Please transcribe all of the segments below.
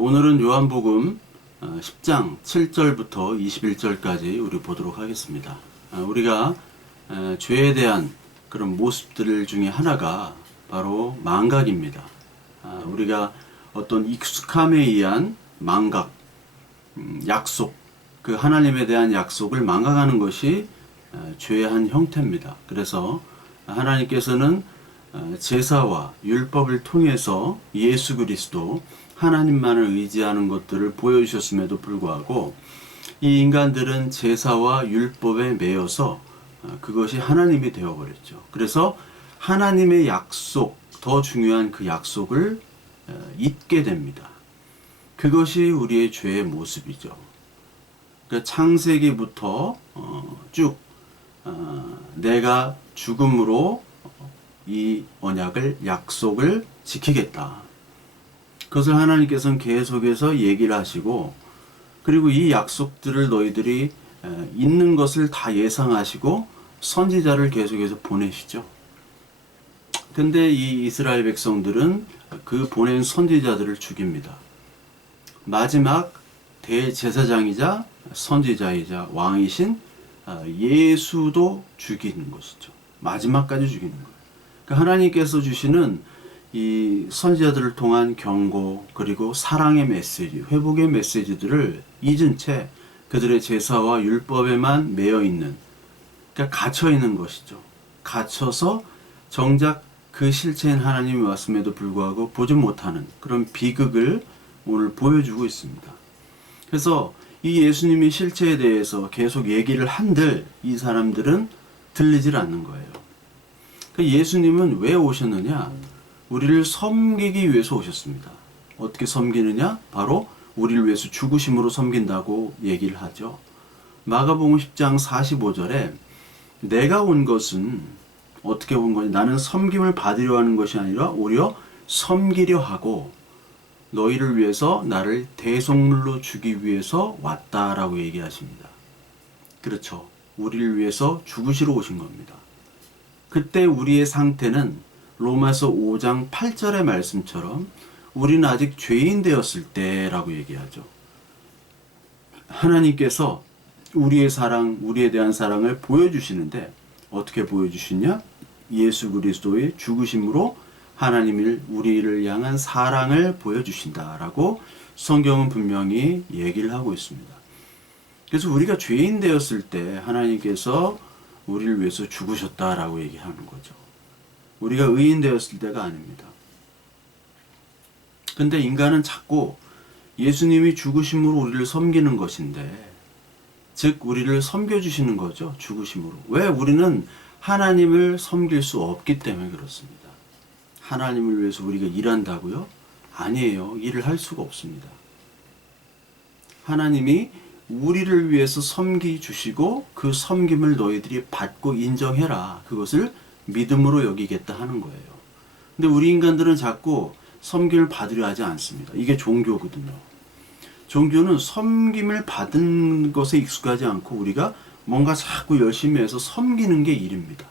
오늘은 요한복음 10장 7절부터 21절까지 우리 보도록 하겠습니다. 우리가 죄에 대한 그런 모습들 중에 하나가 바로 망각입니다. 우리가 어떤 익숙함에 의한 망각, 약속, 그 하나님에 대한 약속을 망각하는 것이 죄의 한 형태입니다. 그래서 하나님께서는 제사와 율법을 통해서 예수 그리스도 하나님만을 의지하는 것들을 보여주셨음에도 불구하고 이 인간들은 제사와 율법에 매여서 그것이 하나님이 되어버렸죠. 그래서 하나님의 약속, 더 중요한 그 약속을 잊게 됩니다. 그것이 우리의 죄의 모습이죠. 그러니까 창세기부터 쭉 내가 죽음으로 이 언약을, 약속을 지키겠다. 그것을 하나님께서는 계속해서 얘기를 하시고, 그리고 이 약속들을 너희들이 있는 것을 다 예상하시고 선지자를 계속해서 보내시죠. 근데 이 이스라엘 백성들은 그 보낸 선지자들을 죽입니다. 마지막 대제사장이자 선지자이자 왕이신 예수도 죽이는 것이죠. 마지막까지 죽이는 거예요. 그러니까 하나님께서 주시는 이 선지자들을 통한 경고, 그리고 사랑의 메시지, 회복의 메시지들을 잊은 채 그들의 제사와 율법에만 매여 있는, 그러니까 갇혀 있는 것이죠. 갇혀서 정작 그 실체인 하나님이 왔음에도 불구하고 보지 못하는 그런 비극을 오늘 보여주고 있습니다. 그래서 이 예수님의 실체에 대해서 계속 얘기를 한들 이 사람들은 들리질 않는 거예요. 예수님은 왜 오셨느냐? 우리를 섬기기 위해서 오셨습니다. 어떻게 섬기느냐? 바로 우리를 위해서 죽으심으로 섬긴다고 얘기를 하죠. 마가복음 10장 45절에 내가 온 것은 어떻게 온 거냐? 나는 섬김을 받으려 하는 것이 아니라 오히려 섬기려 하고 너희를 위해서 나를 대속물로 주기 위해서 왔다라고 얘기하십니다. 그렇죠. 우리를 위해서 죽으시러 오신 겁니다. 그때 우리의 상태는 로마서 5장 8절의 말씀처럼 우리는 아직 죄인 되었을 때라고 얘기하죠. 하나님께서 우리의 사랑, 우리에 대한 사랑을 보여주시는데 어떻게 보여주시냐? 예수 그리스도의 죽으심으로 하나님이 우리를 향한 사랑을 보여주신다라고 성경은 분명히 얘기를 하고 있습니다. 그래서 우리가 죄인 되었을 때 하나님께서 우리를 위해서 죽으셨다라고 얘기하는 거죠. 우리가 의인 되었을 때가 아닙니다. 근데 인간은 자꾸 예수님이 죽으심으로 우리를 섬기는 것인데, 즉 우리를 섬겨주시는 거죠. 죽으심으로. 왜? 우리는 하나님을 섬길 수 없기 때문에 그렇습니다. 하나님을 위해서 우리가 일한다고요? 아니에요. 일을 할 수가 없습니다. 하나님이 우리를 위해서 섬기 주시고 그 섬김을 너희들이 받고 인정해라. 그것을 믿음으로 여기겠다 하는 거예요. 근데 우리 인간들은 자꾸 섬김을 받으려 하지 않습니다. 이게 종교거든요. 종교는 섬김을 받은 것에 익숙하지 않고 우리가 뭔가 자꾸 열심히 해서 섬기는 게 일입니다.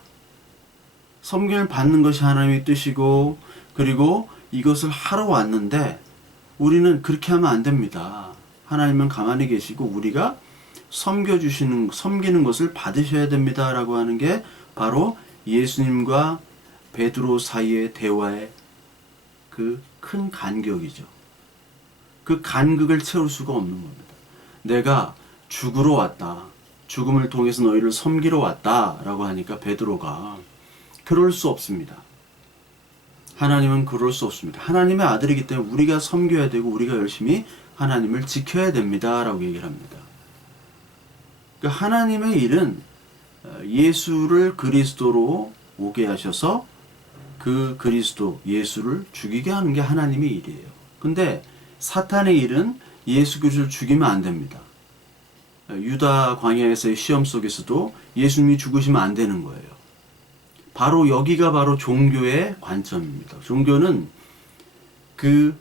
섬김을 받는 것이 하나님의 뜻이고, 그리고 이것을 하러 왔는데 우리는 그렇게 하면 안 됩니다. 하나님은 가만히 계시고 우리가 섬기는 것을 받으셔야 됩니다라고 하는 게 바로 예수님과 베드로 사이의 대화의 그 큰 간격이죠. 그 간극을 채울 수가 없는 겁니다. 내가 죽으러 왔다. 죽음을 통해서 너희를 섬기러 왔다라고 하니까 베드로가 그럴 수 없습니다. 하나님은 그럴 수 없습니다. 하나님의 아들이기 때문에 우리가 섬겨야 되고 우리가 열심히 하나님을 지켜야 됩니다라고 얘기를 합니다. 그러니까 하나님의 일은 예수를 그리스도로 오게 하셔서 그 그리스도 예수를 죽이게 하는 게 하나님의 일이에요. 근데 사탄의 일은 예수 그리스도를 죽이면 안 됩니다. 유다 광야에서의 시험 속에서도 예수님이 죽으시면 안 되는 거예요. 바로 여기가 바로 종교의 관점입니다. 종교는 그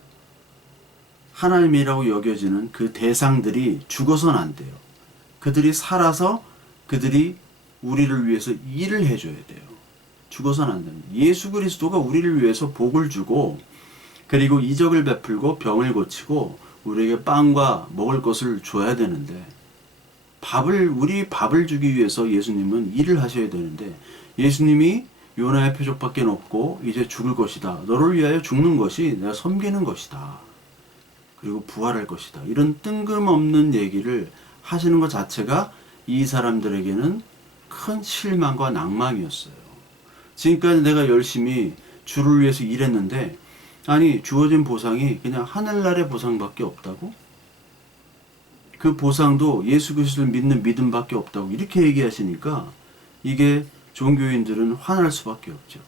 하나님이라고 여겨지는 그 대상들이 죽어서는 안 돼요. 그들이 살아서 그들이 우리를 위해서 일을 해줘야 돼요. 죽어서는 안 됩니다. 예수 그리스도가 우리를 위해서 복을 주고, 그리고 이적을 베풀고 병을 고치고 우리에게 빵과 먹을 것을 줘야 되는데 우리 밥을 주기 위해서 예수님은 일을 하셔야 되는데 예수님이 요나의 표적밖에 없고 이제 죽을 것이다. 너를 위하여 죽는 것이 내가 섬기는 것이다. 그리고 부활할 것이다. 이런 뜬금없는 얘기를 하시는 것 자체가 이 사람들에게는 큰 실망과 낭망이었어요. 지금까지 내가 열심히 주를 위해서 일했는데 아니 주어진 보상이 그냥 하늘나라의 보상밖에 없다고? 그 보상도 예수 그리스도를 믿는 믿음밖에 없다고 이렇게 얘기하시니까 이게 종교인들은 화날 수밖에 없죠.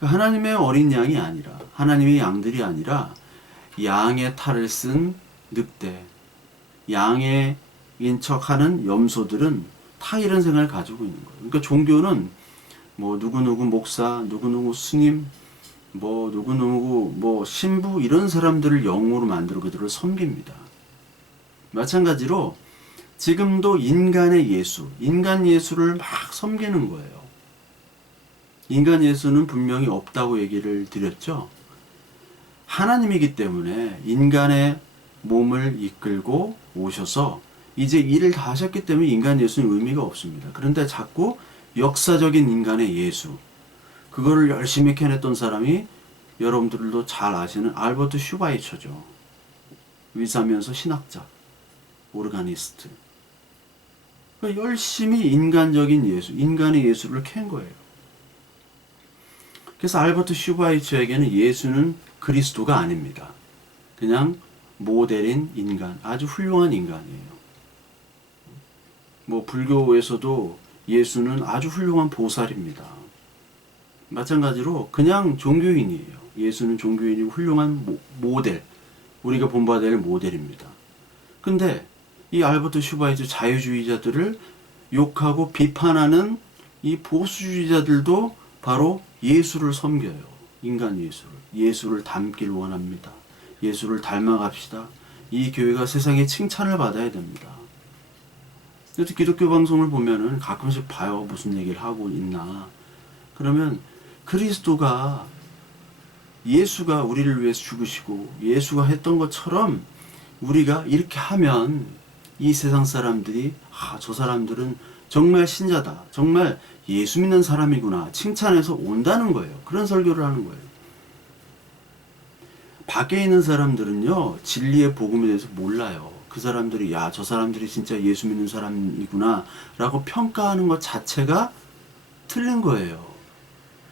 하나님의 어린 양이 아니라 하나님의 양들이 아니라 양의 탈을 쓴 늑대, 양의 인척하는 염소들은 다 이런 생각을 가지고 있는 거예요. 그러니까 종교는 뭐 누구누구 목사, 누구누구 스님, 뭐 누구누구 뭐 신부 이런 사람들을 영으로 만들어 그들을 섬깁니다. 마찬가지로 지금도 인간의 예수, 인간 예수를 막 섬기는 거예요. 인간 예수는 분명히 없다고 얘기를 드렸죠. 하나님이기 때문에 인간의 몸을 이끌고 오셔서 이제 일을 다 하셨기 때문에 인간 예수는 의미가 없습니다. 그런데 자꾸 역사적인 인간의 예수, 그거를 열심히 캐냈던 사람이 여러분들도 잘 아시는 알버트 슈바이처죠. 의사면서 신학자, 오르가니스트. 열심히 인간적인 예수, 인간의 예수를 캔 거예요. 그래서 알버트 슈바이처에게는 예수는 그리스도가 아닙니다. 그냥 모델인 인간, 아주 훌륭한 인간이에요. 뭐 불교에서도 예수는 아주 훌륭한 보살입니다. 마찬가지로 그냥 종교인이에요. 예수는 종교인이고 훌륭한 모델, 우리가 본받아야 될 모델입니다. 근데 이 알버트 슈바이처 자유주의자들을 욕하고 비판하는 이 보수주의자들도 바로 예수를 섬겨요. 인간 예수를. 예수를 닮길 원합니다. 예수를 닮아갑시다. 이 교회가 세상에 칭찬을 받아야 됩니다. 그래서 기독교 방송을 보면은 가끔씩 봐요. 무슨 얘기를 하고 있나. 그러면 그리스도가 예수가 우리를 위해서 죽으시고 예수가 했던 것처럼 우리가 이렇게 하면 이 세상 사람들이 저 사람들은 정말 신자다. 정말 예수 믿는 사람이구나. 칭찬해서 온다는 거예요. 그런 설교를 하는 거예요. 밖에 있는 사람들은요. 진리의 복음에 대해서 몰라요. 그 사람들이 저 사람들이 진짜 예수 믿는 사람이구나 라고 평가하는 것 자체가 틀린 거예요.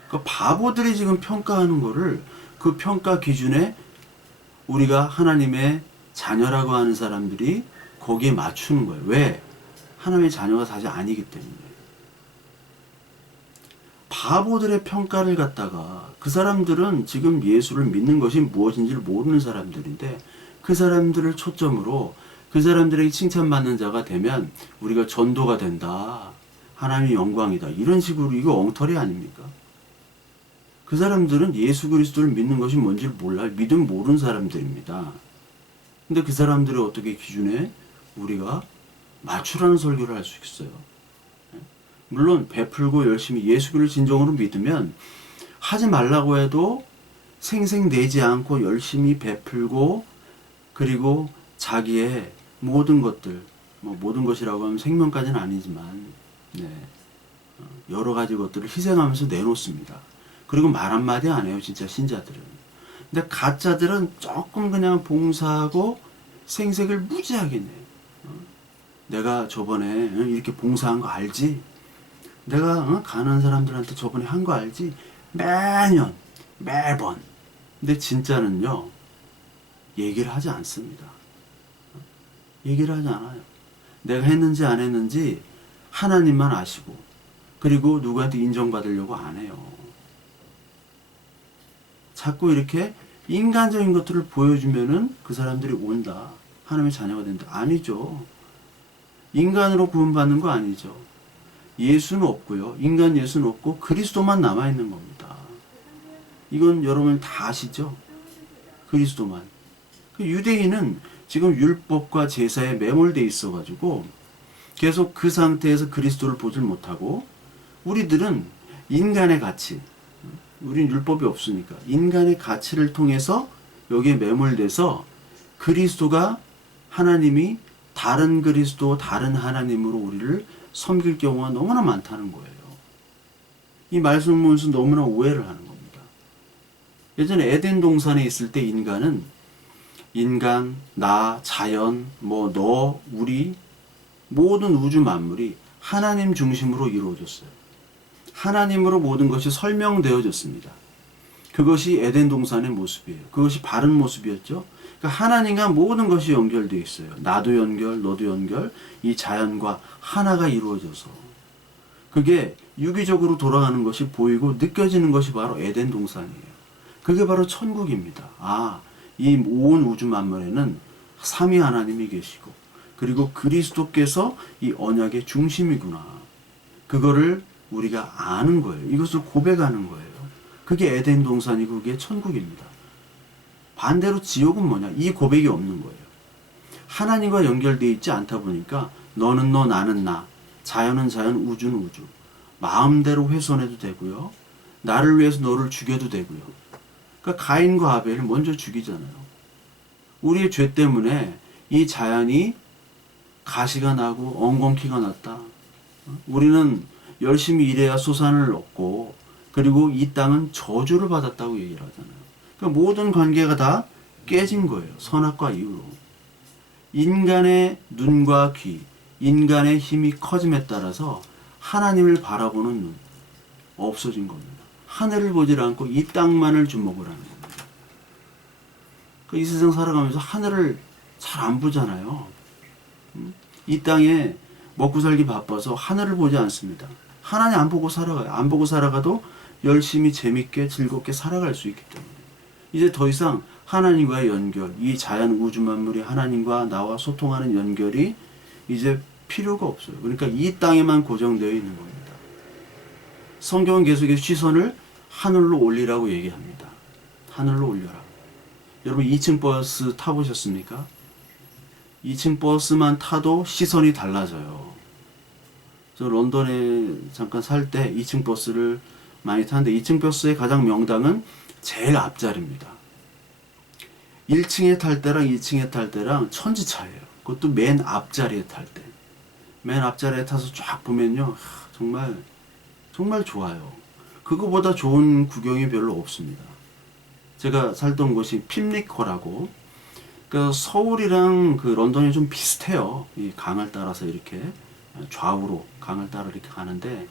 그 바보들이 지금 평가하는 거를 그 평가 기준에 우리가 하나님의 자녀라고 하는 사람들이 거기에 맞추는 거예요. 왜? 하나님의 자녀가 사실 아니기 때문에. 바보들의 평가를 갖다가 그 사람들은 지금 예수를 믿는 것이 무엇인지를 모르는 사람들인데 그 사람들을 초점으로 그 사람들에게 칭찬받는 자가 되면 우리가 전도가 된다. 하나님의 영광이다. 이런 식으로 이거 엉터리 아닙니까? 그 사람들은 예수 그리스도를 믿는 것이 뭔지를 몰라요. 믿음 모르는 사람들입니다. 근데 그 사람들의 어떻게 기준에 우리가 맞추라는 설교를 할 수 있어요. 물론 베풀고 열심히 예수를 진정으로 믿으면 하지 말라고 해도 생색내지 않고 열심히 베풀고 그리고 자기의 모든 것들, 뭐 모든 것이라고 하면 생명까지는 아니지만 여러 가지 것들을 희생하면서 내놓습니다. 그리고 말 한마디 안 해요. 진짜 신자들은. 근데 가짜들은 조금 그냥 봉사하고 생색을 무지하게 내요. 내가 저번에 이렇게 봉사한 거 알지? 내가 가난한 사람들한테 저번에 한 거 알지? 매년 매번. 근데 진짜는요 얘기를 하지 않습니다. 얘기를 하지 않아요. 내가 했는지 안 했는지 하나님만 아시고 그리고 누구한테 인정받으려고 안 해요. 자꾸 이렇게 인간적인 것들을 보여주면은 그 사람들이 온다. 하나님의 자녀가 된다. 아니죠. 인간으로 구원받는 거 아니죠. 예수는 없고요. 인간 예수는 없고 그리스도만 남아있는 겁니다. 이건 여러분 다 아시죠? 그리스도만. 유대인은 지금 율법과 제사에 매몰되어 있어가지고 계속 그 상태에서 그리스도를 보질 못하고 우리들은 인간의 가치, 우린 율법이 없으니까 인간의 가치를 통해서 여기에 매몰돼서 그리스도가 하나님이 다른 그리스도, 다른 하나님으로 우리를 섬길 경우가 너무나 많다는 거예요. 이 말씀을 보면서 너무나 오해를 하는 겁니다. 예전에 에덴 동산에 있을 때 인간은 인간, 나, 자연, 뭐 너, 우리 모든 우주 만물이 하나님 중심으로 이루어졌어요. 하나님으로 모든 것이 설명되어졌습니다. 그것이 에덴 동산의 모습이에요. 그것이 바른 모습이었죠. 그러니까 하나님과 모든 것이 연결되어 있어요. 나도 연결, 너도 연결, 이 자연과 하나가 이루어져서 그게 유기적으로 돌아가는 것이 보이고 느껴지는 것이 바로 에덴 동산이에요. 그게 바로 천국입니다. 아, 이 온 우주 만물에는 삼위 하나님이 계시고 그리고 그리스도께서 이 언약의 중심이구나. 그거를 우리가 아는 거예요. 이것을 고백하는 거예요. 그게 에덴 동산이고 그게 천국입니다. 반대로 지옥은 뭐냐? 이 고백이 없는 거예요. 하나님과 연결되어 있지 않다 보니까 너는 너, 나는 나, 자연은 자연, 우주는 우주. 마음대로 훼손해도 되고요. 나를 위해서 너를 죽여도 되고요. 그러니까 가인과 아벨을 먼저 죽이잖아요. 우리의 죄 때문에 이 자연이 가시가 나고 엉겅퀴가 났다. 우리는 열심히 일해야 소산을 얻고 그리고 이 땅은 저주를 받았다고 얘기를 하잖아요. 그러니까 모든 관계가 다 깨진 거예요. 선악과 이유로. 인간의 눈과 귀, 인간의 힘이 커짐에 따라서 하나님을 바라보는 눈 없어진 겁니다. 하늘을 보질 않고 이 땅만을 주목을 하는 겁니다. 이 세상 살아가면서 하늘을 잘 안 보잖아요. 이 땅에 먹고 살기 바빠서 하늘을 보지 않습니다. 하나님 안 보고 살아가요. 안 보고 살아가도 열심히 재밌게 즐겁게 살아갈 수 있기 때문에 이제 더 이상 하나님과의 연결, 이 자연 우주 만물이 하나님과 나와 소통하는 연결이 이제 필요가 없어요. 그러니까 이 땅에만 고정되어 있는 겁니다. 성경은 계속해서 시선을 하늘로 올리라고 얘기합니다. 하늘로 올려라. 여러분 2층 버스 타보셨습니까? 2층 버스만 타도 시선이 달라져요. 저 런던에 잠깐 살 때 2층 버스를 많이 타는데 2층 버스의 가장 명당은 제일 앞자리입니다. 1층에 탈 때랑 2층에 탈 때랑 천지 차이에요. 그것도 맨 앞자리에 탈 때. 맨 앞자리에 타서 쫙 보면요. 정말 정말 좋아요. 그거보다 좋은 구경이 별로 없습니다. 제가 살던 곳이 핍리코라고, 그러니까 서울이랑 그 런던이 좀 비슷해요. 이 강을 따라서 이렇게 좌우로 강을 따라 이렇게 가는데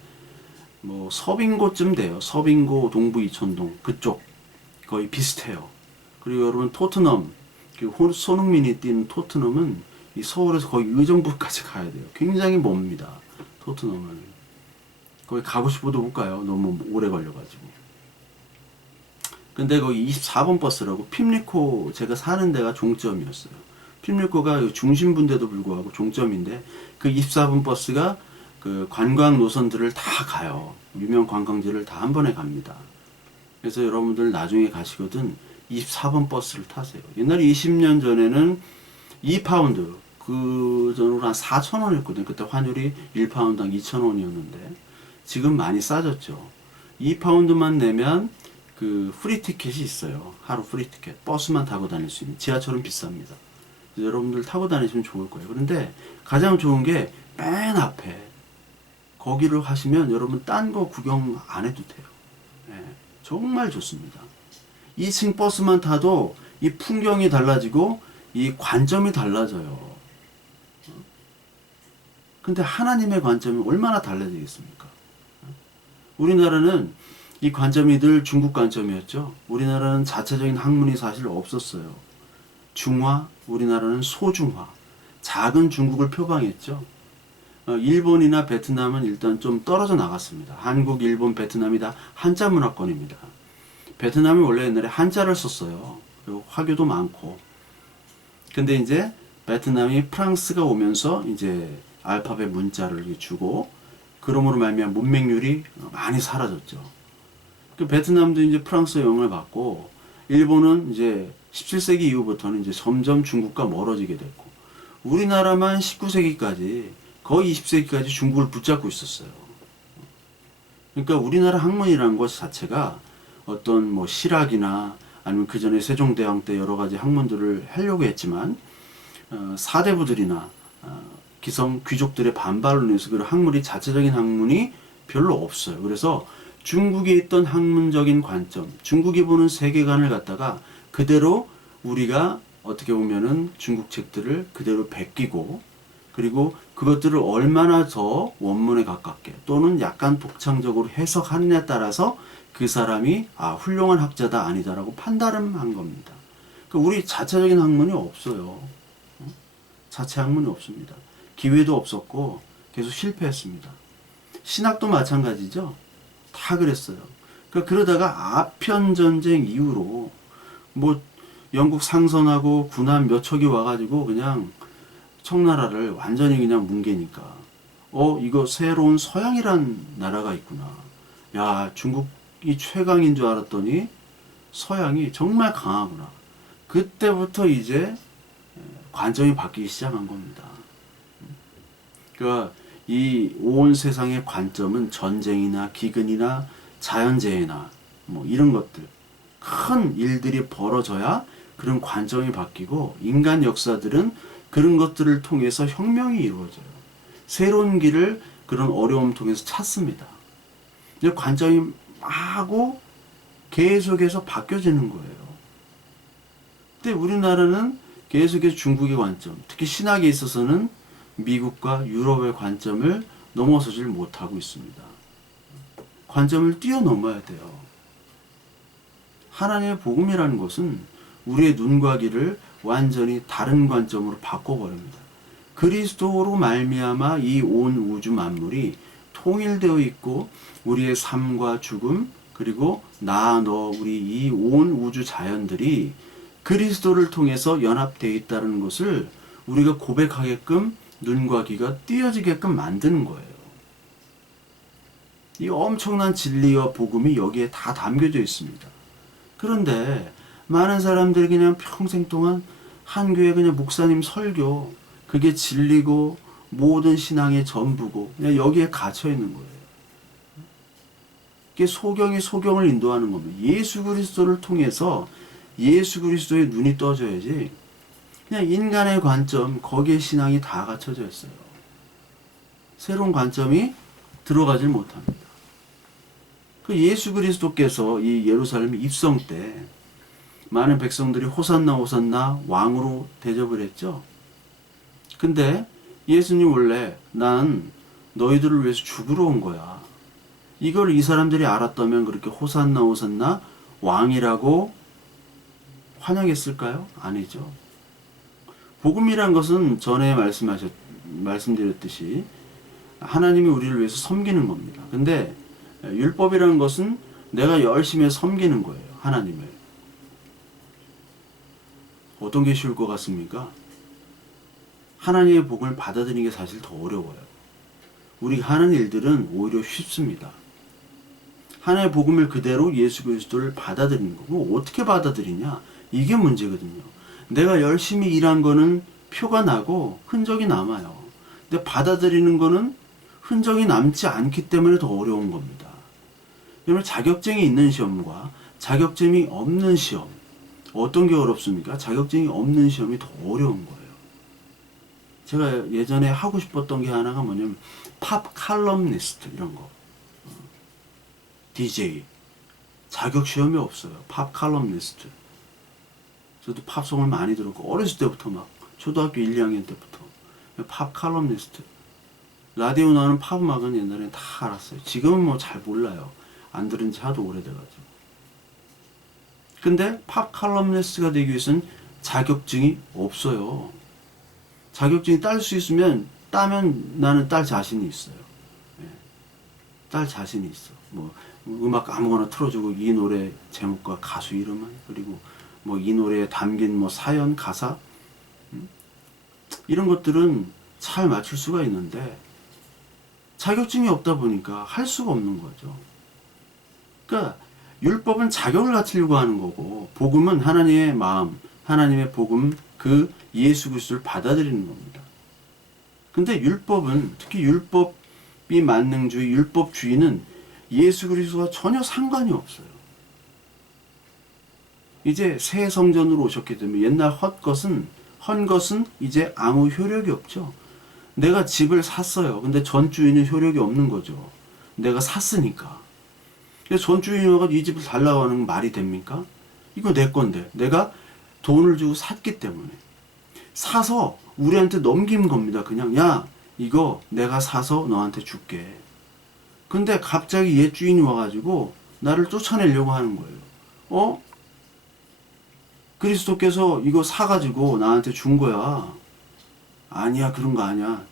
뭐 서빙고쯤 돼요. 서빙고, 동부 이촌동 그쪽 거의 비슷해요. 그리고 여러분 토트넘, 손흥민이 뛰는 토트넘은 이 서울에서 거의 의정부까지 가야 돼요. 굉장히 멉니다. 토트넘은 거기 가고 싶어도 못 가요. 너무 오래 걸려가지고. 근데 거기 24번 버스라고, 핍리코 제가 사는 데가 종점이었어요. 핍리코가 중심부인데도 불구하고 종점인데 그 24번 버스가 그 관광 노선들을 다 가요. 유명 관광지를 다 한 번에 갑니다. 그래서 여러분들 나중에 가시거든 24번 버스를 타세요. 옛날에 20년 전에는 2파운드, 그 전으로 한 4,000원이었거든요. 그때 환율이 1파운드당 2,000원이었는데 지금 많이 싸졌죠. 2파운드만 내면 그 프리 티켓이 있어요. 하루 프리 티켓. 버스만 타고 다닐 수 있는. 지하철은 비쌉니다. 여러분들 타고 다니시면 좋을 거예요. 그런데 가장 좋은 게 맨 앞에 거기를 하시면 여러분 딴 거 구경 안 해도 돼요. 네, 정말 좋습니다. 2층 버스만 타도 이 풍경이 달라지고 이 관점이 달라져요. 근데 하나님의 관점이 얼마나 달라지겠습니까? 우리나라는 이 관점이 늘 중국 관점이었죠. 우리나라는 자체적인 학문이 사실 없었어요. 중화, 우리나라는 소중화. 작은 중국을 표방했죠. 일본이나 베트남은 일단 좀 떨어져 나갔습니다. 한국, 일본, 베트남이 다 한자 문화권입니다. 베트남이 원래 옛날에 한자를 썼어요. 그리고 화교도 많고. 근데 이제 베트남이 프랑스가 오면서 이제 알파벳 문자를 주고, 그러므로 말미암아 문맹률이 많이 사라졌죠. 그 베트남도 이제 프랑스의 영향을 받고, 일본은 이제 17세기 이후부터는 이제 점점 중국과 멀어지게 됐고, 우리나라만 19세기까지 거의 20세기까지 중국을 붙잡고 있었어요. 그러니까 우리나라 학문이라는 것 자체가 어떤 뭐 실학이나 아니면 그 전에 세종대왕 때 여러 가지 학문들을 하려고 했지만 사대부들이나 기성 귀족들의 반발로 인해서 그런 학문이 자체적인 학문이 별로 없어요. 그래서 중국에 있던 학문적인 관점, 중국이 보는 세계관을 갖다가 그대로 우리가 어떻게 보면은 중국 책들을 그대로 베끼고, 그리고 그것들을 얼마나 더 원문에 가깝게 또는 약간 독창적으로 해석하느냐에 따라서 그 사람이 훌륭한 학자다 아니다라고 판단한 겁니다. 그러니까 우리 자체적인 학문이 없어요. 자체 학문이 없습니다. 기회도 없었고 계속 실패했습니다. 신학도 마찬가지죠. 다 그랬어요. 그러니까 그러다가 아편전쟁 이후로 뭐 영국 상선하고 군함 몇 척이 와가지고 그냥 청나라를 완전히 그냥 뭉개니까 이거 새로운 서양이란 나라가 있구나. 야, 중국이 최강인 줄 알았더니 서양이 정말 강하구나. 그때부터 이제 관점이 바뀌기 시작한 겁니다. 그러니까 이 온 세상의 관점은 전쟁이나 기근이나 자연재해나 뭐 이런 것들, 큰 일들이 벌어져야 그런 관점이 바뀌고, 인간 역사들은 그런 것들을 통해서 혁명이 이루어져요. 새로운 길을 그런 어려움 통해서 찾습니다. 관점이 하고 계속해서 바뀌어지는 거예요. 근데 우리나라는 계속해서 중국의 관점, 특히 신학에 있어서는 미국과 유럽의 관점을 넘어서질 못하고 있습니다. 관점을 뛰어넘어야 돼요. 하나님의 복음이라는 것은 우리의 눈과 귀를 완전히 다른 관점으로 바꿔버립니다. 그리스도로 말미암아 이 온 우주 만물이 통일되어 있고, 우리의 삶과 죽음, 그리고 나, 너, 우리 이 온 우주 자연들이 그리스도를 통해서 연합되어 있다는 것을 우리가 고백하게끔 눈과 귀가 띄어지게끔 만드는 거예요. 이 엄청난 진리와 복음이 여기에 다 담겨져 있습니다. 그런데 많은 사람들이 그냥 평생 동안 한 교회 그냥 목사님 설교, 그게 진리고 모든 신앙의 전부고 그냥 여기에 갇혀 있는 거예요. 이게 소경이 소경을 인도하는 겁니다. 예수 그리스도를 통해서 예수 그리스도의 눈이 떠져야지, 그냥 인간의 관점, 거기에 신앙이 다 갖춰져 있어요. 새로운 관점이 들어가질 못합니다. 그 예수 그리스도께서 이 예루살렘 입성 때 많은 백성들이 호산나 호산나 왕으로 대접을 했죠. 근데 예수님 원래 난 너희들을 위해서 죽으러 온 거야. 이걸 이 사람들이 알았다면 그렇게 호산나 호산나 왕이라고 환영했을까요? 아니죠. 복음이란 것은 전에 말씀드렸듯이 하나님이 우리를 위해서 섬기는 겁니다. 근데 율법이라는 것은 내가 열심히 섬기는 거예요. 하나님을. 어떤 게 쉬울 것 같습니까? 하나님의 복음을 받아들이는 게 사실 더 어려워요. 우리가 하는 일들은 오히려 쉽습니다. 하나님의 복음을 그대로 예수 그리스도를 받아들이는 거고, 어떻게 받아들이냐? 이게 문제거든요. 내가 열심히 일한 거는 표가 나고 흔적이 남아요. 근데 받아들이는 거는 흔적이 남지 않기 때문에 더 어려운 겁니다. 여러분, 자격증이 있는 시험과 자격증이 없는 시험, 어떤 게 어렵습니까? 자격증이 없는 시험이 더 어려운 거예요. 제가 예전에 하고 싶었던 게 하나가 뭐냐면 팝 칼럼니스트 이런 거, DJ 자격 시험이 없어요. 팝 칼럼니스트. 저도 팝송을 많이 들었고 어렸을 때부터 막 초등학교 1, 2학년 때부터 팝 칼럼니스트. 라디오 나오는 팝 음악은 옛날에 다 알았어요. 지금은 뭐 잘 몰라요. 안 들은 지 하도 오래돼가지고. 근데 팝 칼럼니스트가 되기 위해서는 자격증이 없어요. 자격증이 딸 수 있으면 따면 나는 딸 자신이 있어요. 예. 딸 자신이 있어. 뭐 음악 아무거나 틀어주고 이 노래 제목과 가수 이름은, 그리고 뭐 이 노래에 담긴 뭐 사연, 가사, 이런 것들은 잘 맞출 수가 있는데 자격증이 없다 보니까 할 수가 없는 거죠. 그러니까 율법은 자격을 갖추려고 하는 거고, 복음은 하나님의 마음, 하나님의 복음, 그 예수 그리스도를 받아들이는 겁니다. 근데 율법은, 특히 율법이 만능주의, 율법주의는 예수 그리스도와 전혀 상관이 없어요. 이제 새 성전으로 오셨기 때문에 옛날 헌 것은 이제 아무 효력이 없죠. 내가 집을 샀어요. 근데 전 주인은 효력이 없는 거죠. 내가 샀으니까. 그래서 전 주인이 와서 이 집을 달라고 하는 건 말이 됩니까? 이거 내 건데. 내가 돈을 주고 샀기 때문에. 사서 우리한테 넘긴 겁니다. 그냥 야 이거 내가 사서 너한테 줄게. 근데 갑자기 옛 주인이 와가지고 나를 쫓아내려고 하는 거예요. 그리스도께서 이거 사가지고 나한테 준 거야. 아니야, 그런 거 아니야.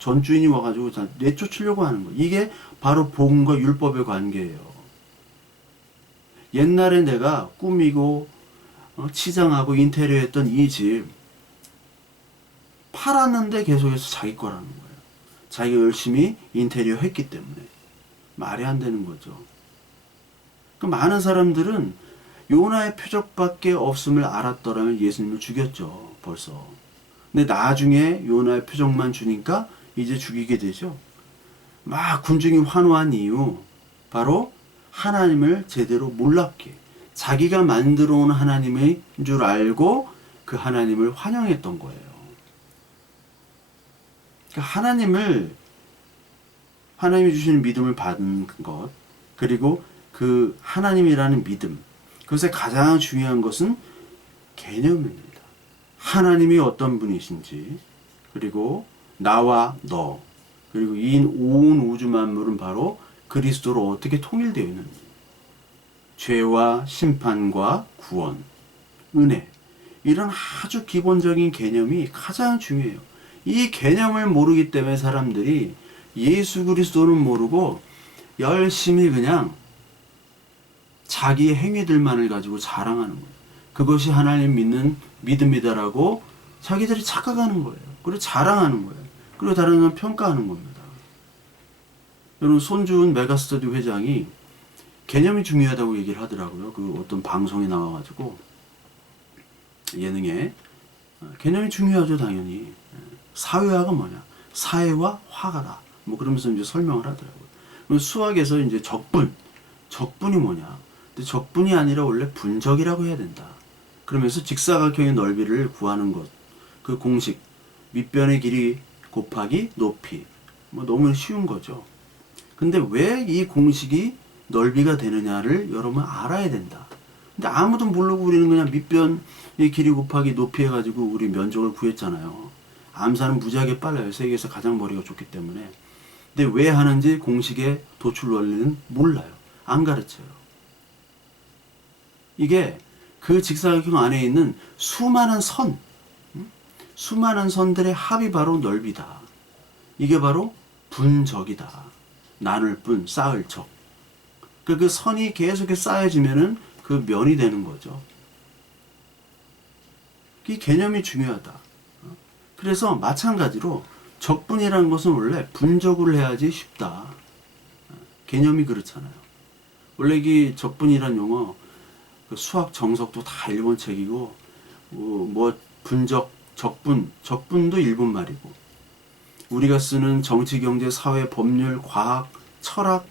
전 주인이 와가지고 내쫓으려고 하는 거야. 이게 바로 복음과 율법의 관계예요. 옛날에 내가 꾸미고 치장하고 인테리어 했던 이 집 팔았는데 계속해서 자기 거라는 거예요. 자기가 열심히 인테리어 했기 때문에. 말이 안 되는 거죠. 그 많은 사람들은 요나의 표적밖에 없음을 알았더라면 예수님을 죽였죠. 벌써. 근데 나중에 요나의 표적만 주니까 이제 죽이게 되죠. 막 군중이 환호한 이유 바로 하나님을 제대로 몰랐기에 자기가 만들어 온 하나님의 줄 알고 그 하나님을 환영했던 거예요. 그러니까 하나님이 주시는 믿음을 받은 것, 그리고 그 하나님이라는 믿음, 그것의 가장 중요한 것은 개념입니다. 하나님이 어떤 분이신지, 그리고 나와 너, 그리고 이 온 우주 만물은 바로 그리스도로 어떻게 통일되어 있는지, 죄와 심판과 구원, 은혜, 이런 아주 기본적인 개념이 가장 중요해요. 이 개념을 모르기 때문에 사람들이 예수 그리스도는 모르고 열심히 그냥 자기의 행위들만을 가지고 자랑하는 거예요. 그것이 하나님 믿는 믿음이다라고 자기들이 착각하는 거예요. 그리고 자랑하는 거예요. 그리고 다른 사람 평가하는 겁니다. 여러분, 손주은 메가스터디 회장이 개념이 중요하다고 얘기를 하더라고요. 그 어떤 방송에 나와가지고 예능에 개념이 중요하죠, 당연히. 사회화가 뭐냐? 사회와 화가다. 뭐 그러면서 이제 설명을 하더라고요. 수학에서 이제 적분이 뭐냐? 근데 적분이 아니라 원래 분적이라고 해야 된다. 그러면서 직사각형의 넓이를 구하는 것, 그 공식, 밑변의 길이 곱하기 높이, 뭐 너무 쉬운 거죠. 근데 왜 이 공식이 넓이가 되느냐를 여러분 알아야 된다. 근데 아무도 모르고 우리는 그냥 밑변의 길이 곱하기 높이 해가지고 우리 면적을 구했잖아요. 암산은 무지하게 빨라요. 세계에서 가장 머리가 좋기 때문에. 근데 왜 하는지 공식의 도출 원리는 몰라요. 안 가르쳐요. 이게 그 직사각형 안에 있는 수많은 선들의 합이 바로 넓이다. 이게 바로 분적이다. 나눌 분, 쌓을 적. 그 선이 계속해서 쌓여지면은 그 면이 되는 거죠. 이 개념이 중요하다. 그래서 마찬가지로 적분이라는 것은 원래 분적을 해야지 쉽다. 개념이 그렇잖아요. 원래 이 적분이란 용어 수학 정석도 다 일본 책이고 뭐 분적, 적분도 일본 말이고 우리가 쓰는 정치, 경제, 사회, 법률, 과학, 철학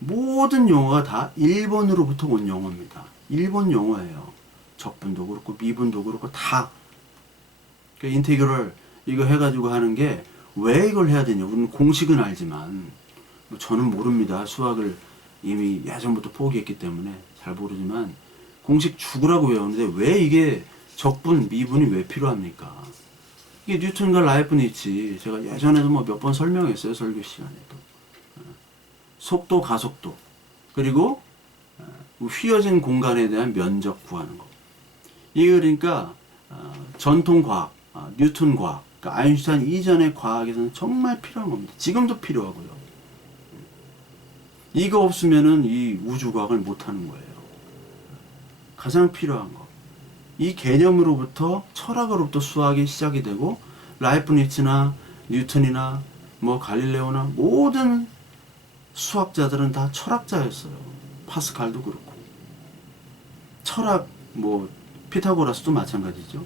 모든 용어가 다 일본으로부터 온 용어입니다. 일본 용어예요. 적분도 그렇고 미분도 그렇고 다. 그러니까 인테그럴 이거 해가지고 하는 게 왜 이걸 해야 되냐. 우리는 공식은 알지만 저는 모릅니다. 수학을 이미 예전부터 포기했기 때문에 잘 모르지만 공식 죽으라고 외우는데 왜 이게 적분, 미분이 왜 필요합니까? 이게 뉴턴과 라이프니츠 제가 예전에도 뭐 몇 번 설명했어요. 설교 시간에도. 속도, 가속도, 그리고 휘어진 공간에 대한 면적 구하는 거. 이게 그러니까 전통 과학, 뉴턴 과학, 그러니까 아인슈타인 이전의 과학에서는 정말 필요한 겁니다. 지금도 필요하고요. 이거 없으면은 이 우주 과학을 못 하는 거예요. 가장 필요한 거. 이 개념으로부터 철학으로부터 수학이 시작이 되고 라이프니츠나 뉴턴이나 뭐 갈릴레오나 모든 수학자들은 다 철학자였어요. 파스칼도 그렇고. 철학 뭐 피타고라스도 마찬가지죠.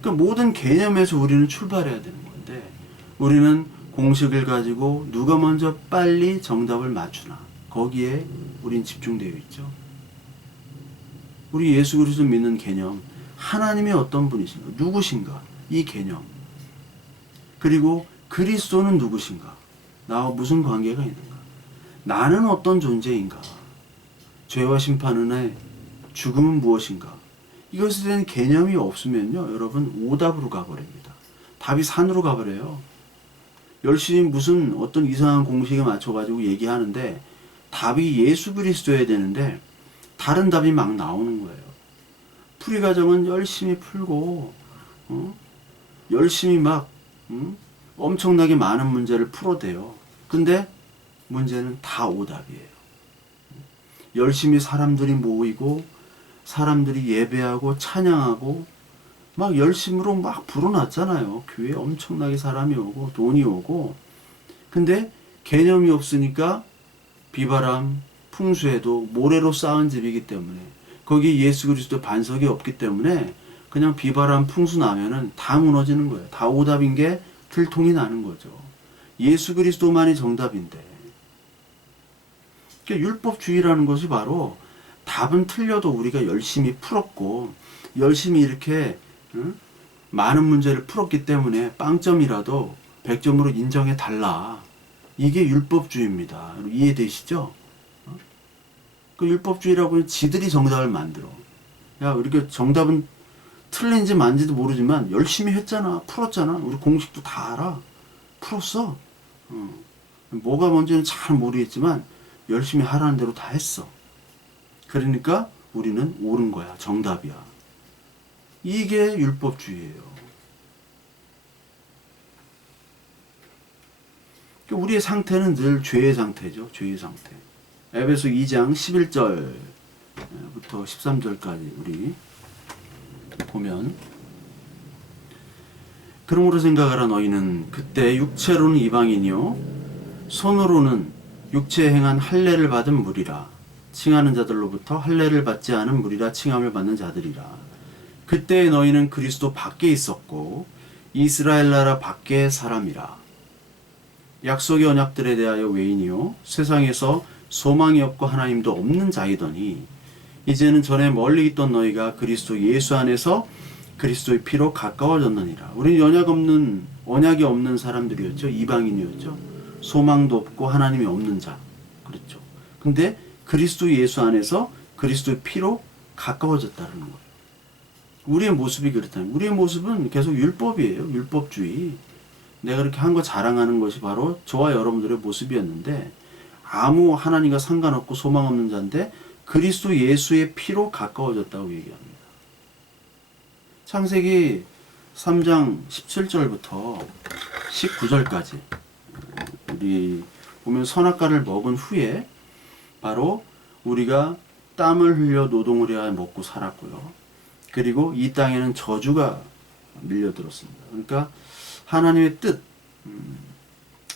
그러니까 모든 개념에서 우리는 출발해야 되는 건데 우리는 공식을 가지고 누가 먼저 빨리 정답을 맞추나 거기에 우린 집중되어 있죠. 우리 예수 그리스도 믿는 개념, 하나님의 어떤 분이신가, 누구신가, 이 개념. 그리고 그리스도는 누구신가, 나와 무슨 관계가 있는가, 나는 어떤 존재인가, 죄와 심판 은혜, 죽음은 무엇인가, 이것에 대한 개념이 없으면요, 여러분 오답으로 가버립니다. 답이 산으로 가버려요. 열심히 무슨 어떤 이상한 공식에 맞춰가지고 얘기하는데 답이 예수 그리스도여야 되는데 다른 답이 막 나오는 거예요. 풀이과정은 열심히 풀고 열심히 막 엄청나게 많은 문제를 풀어대요. 근데 문제는 다 오답이에요. 열심히 사람들이 모이고 사람들이 예배하고 찬양하고 막 열심으로 막 불어놨잖아요. 교회에 엄청나게 사람이 오고 돈이 오고. 근데 개념이 없으니까 비바람, 풍수에도 모래로 쌓은 집이기 때문에, 거기에 예수 그리스도 반석이 없기 때문에 그냥 비바람, 풍수 나면은 다 무너지는 거예요. 다 오답인 게 들통이 나는 거죠. 예수 그리스도만이 정답인데. 그러니까 율법주의라는 것이 바로 답은 틀려도 우리가 열심히 풀었고 열심히 이렇게 많은 문제를 풀었기 때문에 빵점이라도 100점으로 인정해 달라. 이게 율법주의입니다. 이해되시죠? 그 율법주의라고 하면 지들이 정답을 만들어. 야, 이렇게 정답은 틀린지 맞는지도 모르지만 열심히 했잖아. 풀었잖아. 우리 공식도 다 알아. 풀었어. 뭐가 뭔지는 잘 모르겠지만 열심히 하라는 대로 다 했어. 그러니까 우리는 옳은 거야. 정답이야. 이게 율법주의예요. 우리의 상태는 늘 죄의 상태죠. 죄의 상태. 에베소 2장 11절부터 13절까지 우리 보면, 그러므로 생각하라. 너희는 그때 육체로는 이방인이요 손으로는 육체에 행한 할례를 받은 무리라. 칭하는 자들로부터 할례를 받지 않은 무리라 칭함을 받는 자들이라. 그때 너희는 그리스도 밖에 있었고 이스라엘 나라 밖의 사람이라. 약속의 언약들에 대하여 외인이요 세상에서 소망이 없고 하나님도 없는 자이더니 이제는 전에 멀리 있던 너희가 그리스도 예수 안에서 그리스도의 피로 가까워졌느니라. 우리는 언약이 없는 사람들이었죠. 이방인이었죠. 소망도 없고 하나님이 없는 자. 그렇죠. 근데 그리스도 예수 안에서 그리스도의 피로 가까워졌다는 거예요. 우리의 모습이 그렇다면, 우리의 모습은 계속 율법이에요. 율법주의. 내가 그렇게 한 거 자랑하는 것이 바로 저와 여러분들의 모습이었는데, 아무 하나님과 상관없고 소망 없는 자인데 그리스도 예수의 피로 가까워졌다고 얘기합니다. 창세기 3장 17절부터 19절까지 우리 보면, 선악과를 먹은 후에 바로 우리가 땀을 흘려 노동을 해야 먹고 살았고요. 그리고 이 땅에는 저주가 밀려들었습니다. 그러니까 하나님의 뜻,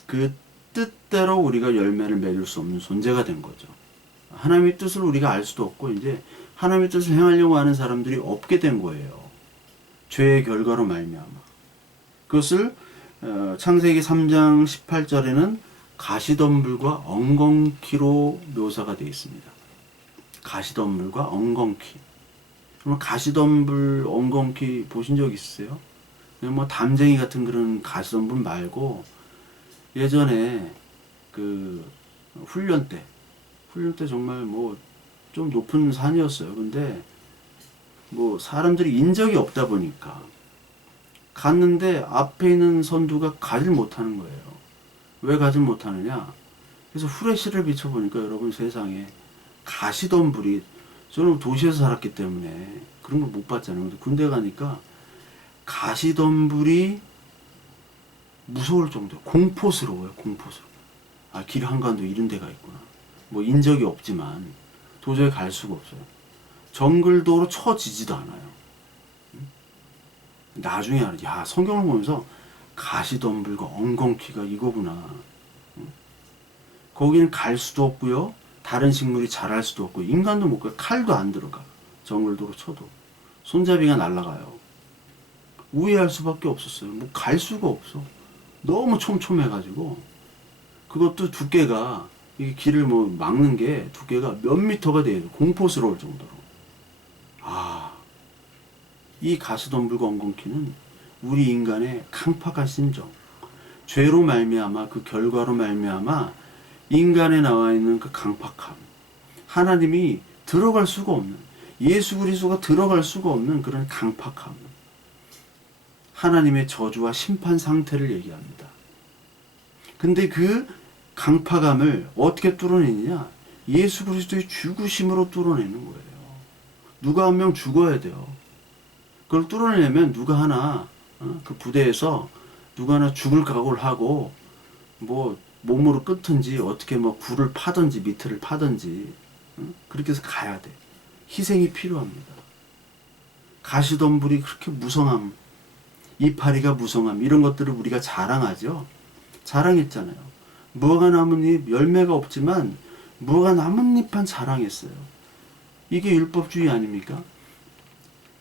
그 뜻대로 우리가 열매를 맺을 수 없는 존재가 된 거죠. 하나님의 뜻을 우리가 알 수도 없고 이제 하나님의 뜻을 행하려고 하는 사람들이 없게 된 거예요. 죄의 결과로 말미암아. 그것을 창세기 3장 18절에는 가시덤불과 엉겅퀴로 묘사가 되어 있습니다. 가시덤불과 엉겅퀴. 그럼 가시덤불, 엉겅퀴 보신 적 있으세요? 뭐 담쟁이 같은 그런 가시덤불 말고, 예전에 그 훈련 때 정말 뭐 좀 높은 산이었어요. 근데 뭐 사람들이 인적이 없다 보니까 갔는데 앞에 있는 선두가 가질 못하는 거예요. 왜 가질 못하느냐? 그래서 후레쉬를 비춰보니까 여러분, 세상에 가시덤불이, 저는 도시에서 살았기 때문에 그런 걸 못 봤잖아요. 근데 군대 가니까 가시덤불이 무서울 정도, 공포스러워요. 공포스러워. 아, 길 한가운데 이런 데가 있구나. 뭐 인적이 없지만 도저히 갈 수가 없어요. 정글도로 쳐지지도 않아요. 나중에 알았지. 야, 성경을 보면서 가시덤불과 엉겅퀴가 이거구나. 거기는 갈 수도 없고요. 다른 식물이 자랄 수도 없고, 인간도 못 가요. 칼도 안 들어가. 정글도로 쳐도 손잡이가 날아가요. 우회할 수밖에 없었어요. 뭐 갈 수가 없어. 너무 촘촘해가지고, 그것도 두께가, 이게 길을 뭐 막는 게 두께가 몇 미터가 돼요. 공포스러울 정도로. 아, 이 가시덤불과 엉겅퀴는 우리 인간의 강팍한 심정, 죄로 말미암아 그 결과로 말미암아 인간에 나와 있는 그 강팍함, 하나님이 들어갈 수가 없는, 예수 그리스도가 들어갈 수가 없는 그런 강팍함, 하나님의 저주와 심판 상태를 얘기합니다. 근데 그 강팍함을 어떻게 뚫어내느냐? 예수 그리스도의 죽으심으로 뚫어내는 거예요. 누가 한 명 죽어야 돼요. 그걸 뚫어내려면 누가 하나 그 부대에서 누가 하나 죽을 각오를 하고 뭐 몸으로 끊든지 어떻게 뭐 굴을 파든지 밑을 파든지 그렇게 해서 가야 돼. 희생이 필요합니다. 가시덤불이 그렇게 무성함, 이파리가 무성함, 이런 것들을 우리가 자랑하죠. 자랑했잖아요. 무화과 나뭇잎 열매가 없지만 무화과 나뭇잎만 자랑했어요. 이게 율법주의 아닙니까?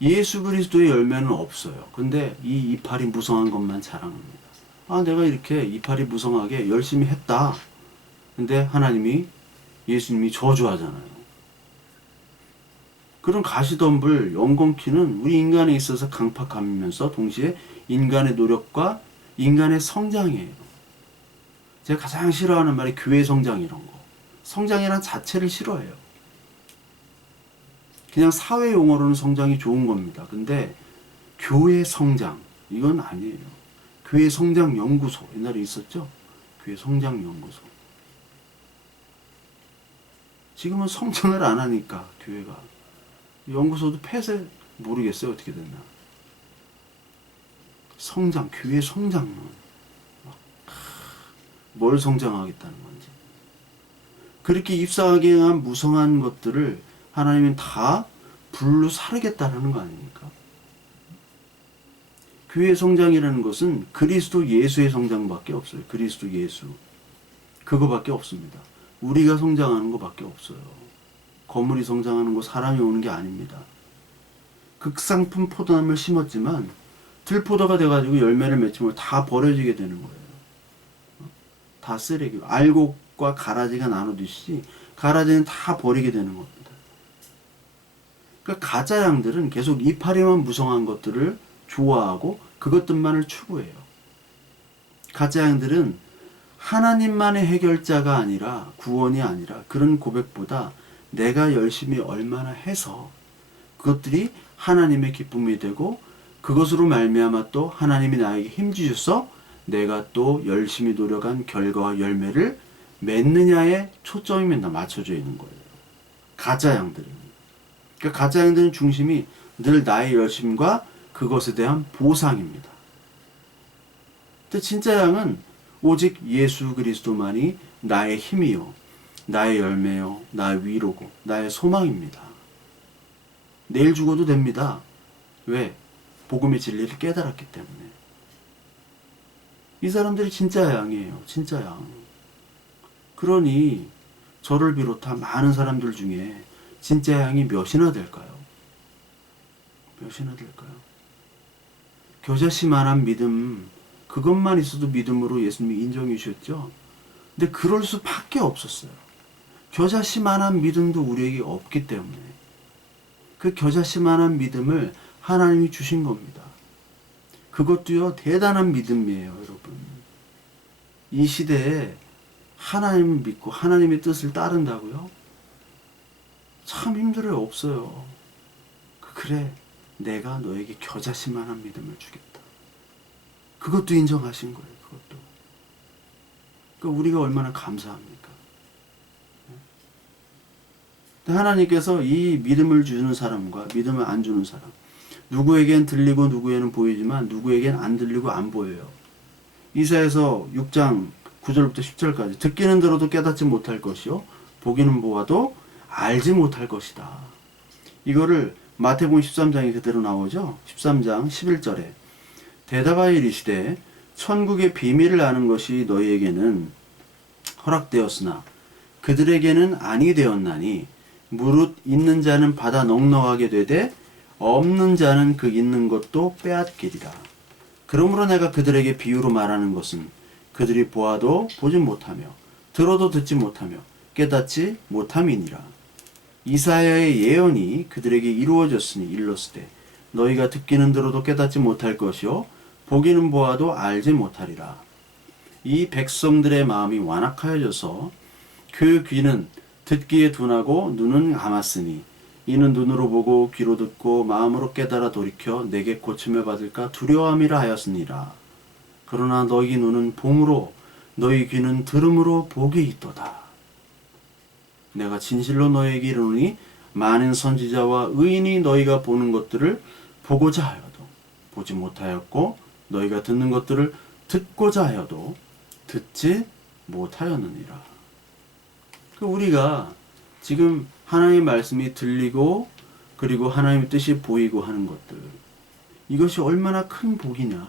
예수 그리스도의 열매는 없어요. 근데 이 이파리 무성한 것만 자랑합니다. 아, 내가 이렇게 이파리 무성하게 열심히 했다. 근데 하나님이, 예수님이 저주하잖아요. 그런 가시덤불, 엉겅퀴는 우리 인간에 있어서 강팍함이면서 동시에 인간의 노력과 인간의 성장이에요. 제가 가장 싫어하는 말이 교회 성장 이런 거. 성장이란 자체를 싫어해요. 그냥 사회 용어로는 성장이 좋은 겁니다. 근데 교회 성장, 이건 아니에요. 교회 성장 연구소, 옛날에 있었죠? 교회 성장 연구소. 지금은 성장을 안 하니까, 교회가. 연구소도 폐쇄, 모르겠어요. 어떻게 됐나. 성장, 교회 성장론. 뭘 성장하겠다는 건지. 그렇게 입사하게 한 무성한 것들을 하나님은 다 불로 사르겠다라는 거 아닙니까? 교회 성장이라는 것은 그리스도 예수의 성장밖에 없어요. 그리스도 예수. 그거밖에 없습니다. 우리가 성장하는 것밖에 없어요. 건물이 성장하는 거 사람이 오는 게 아닙니다. 극상품 포도나무를 심었지만 들포도가 돼가지고 열매를 맺히면 다 버려지게 되는 거예요. 다 쓰레기. 알곡과 가라지가 나누듯이 가라지는 다 버리게 되는 겁니다. 그러니까 가짜 양들은 계속 이파리만 무성한 것들을 좋아하고 그것들만을 추구해요. 가짜 양들은 하나님만의 해결자가 아니라, 구원이 아니라 그런 고백보다 내가 열심히 얼마나 해서 그것들이 하나님의 기쁨이 되고 그것으로 말미암아 또 하나님이 나에게 힘 주셔서 내가 또 열심히 노력한 결과와 열매를 맺느냐에 초점이 맞춰져 있는 거예요. 가짜 양들은. 그러니까 가짜 양들은 중심이 늘 나의 열심과 그것에 대한 보상입니다. 근데 진짜 양은 오직 예수 그리스도만이 나의 힘이요, 나의 열매요, 나의 위로고, 나의 소망입니다. 내일 죽어도 됩니다. 왜? 복음의 진리를 깨달았기 때문에. 이 사람들이 진짜 양이에요. 진짜 양. 그러니 저를 비롯한 많은 사람들 중에 진짜 양이 몇이나 될까요? 몇이나 될까요? 겨자씨만한 믿음, 그것만 있어도 믿음으로 예수님이 인정해 주셨죠. 근데 그럴 수밖에 없었어요. 겨자씨만한 믿음도 우리에게 없기 때문에 그 겨자씨만한 믿음을 하나님이 주신 겁니다. 그것도요, 대단한 믿음이에요, 여러분. 이 시대에 하나님을 믿고 하나님의 뜻을 따른다고요? 참 힘들어요. 없어요. 그래, 내가 너에게 겨자씨만한 믿음을 주겠다. 그것도 인정하신 거예요. 그것도. 그러니까 우리가 얼마나 감사합니까? 하나님께서 이 믿음을 주는 사람과 믿음을 안 주는 사람, 누구에겐 들리고 누구에게는 보이지만 누구에겐 안 들리고 안 보여요. 이사야서 6장 9절부터 10절까지 듣기는 들어도 깨닫지 못할 것이요 보기는 보아도 알지 못할 것이다. 이거를 마태복음 13장에 그대로 나오죠. 13장 11절에 대답하여 이르시되 천국의 비밀을 아는 것이 너희에게는 허락되었으나 그들에게는 아니 되었나니 무릇 있는 자는 받아 넉넉하게 되되 없는 자는 그 있는 것도 빼앗기리라. 그러므로 내가 그들에게 비유로 말하는 것은 그들이 보아도 보지 못하며 들어도 듣지 못하며 깨닫지 못함이니라. 이사야의 예언이 그들에게 이루어졌으니 일렀으되 너희가 듣기는 들어도 깨닫지 못할 것이요 보기는 보아도 알지 못하리라. 이 백성들의 마음이 완악하여져서 그 귀는 듣기에 둔하고 눈은 감았으니 이는 눈으로 보고 귀로 듣고 마음으로 깨달아 돌이켜 내게 고침을 받을까 두려움이라 하였으니라. 그러나 너희 눈은 봄으로 너희 귀는 들음으로 복이 있도다. 내가 진실로 너희에게 이르노니 많은 선지자와 의인이 너희가 보는 것들을 보고자 하여도 보지 못하였고 너희가 듣는 것들을 듣고자 하여도 듣지 못하였느니라. 우리가 지금 하나님의 말씀이 들리고 그리고 하나님의 뜻이 보이고 하는 것들, 이것이 얼마나 큰 복이냐.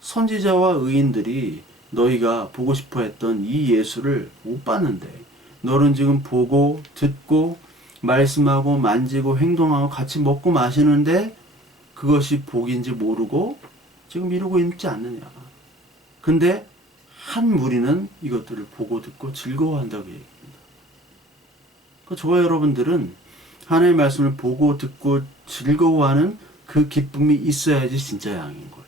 선지자와 의인들이 너희가 보고 싶어 했던 이 예수를 못 봤는데 너는 지금 보고 듣고 말씀하고 만지고 행동하고 같이 먹고 마시는데 그것이 복인지 모르고 지금 이러고 있지 않느냐. 근데 한 무리는 이것들을 보고 듣고 즐거워한다고 얘기합니다. 저와 여러분들은 하나님의 말씀을 보고 듣고 즐거워하는 그 기쁨이 있어야지 진짜 양인 거예요.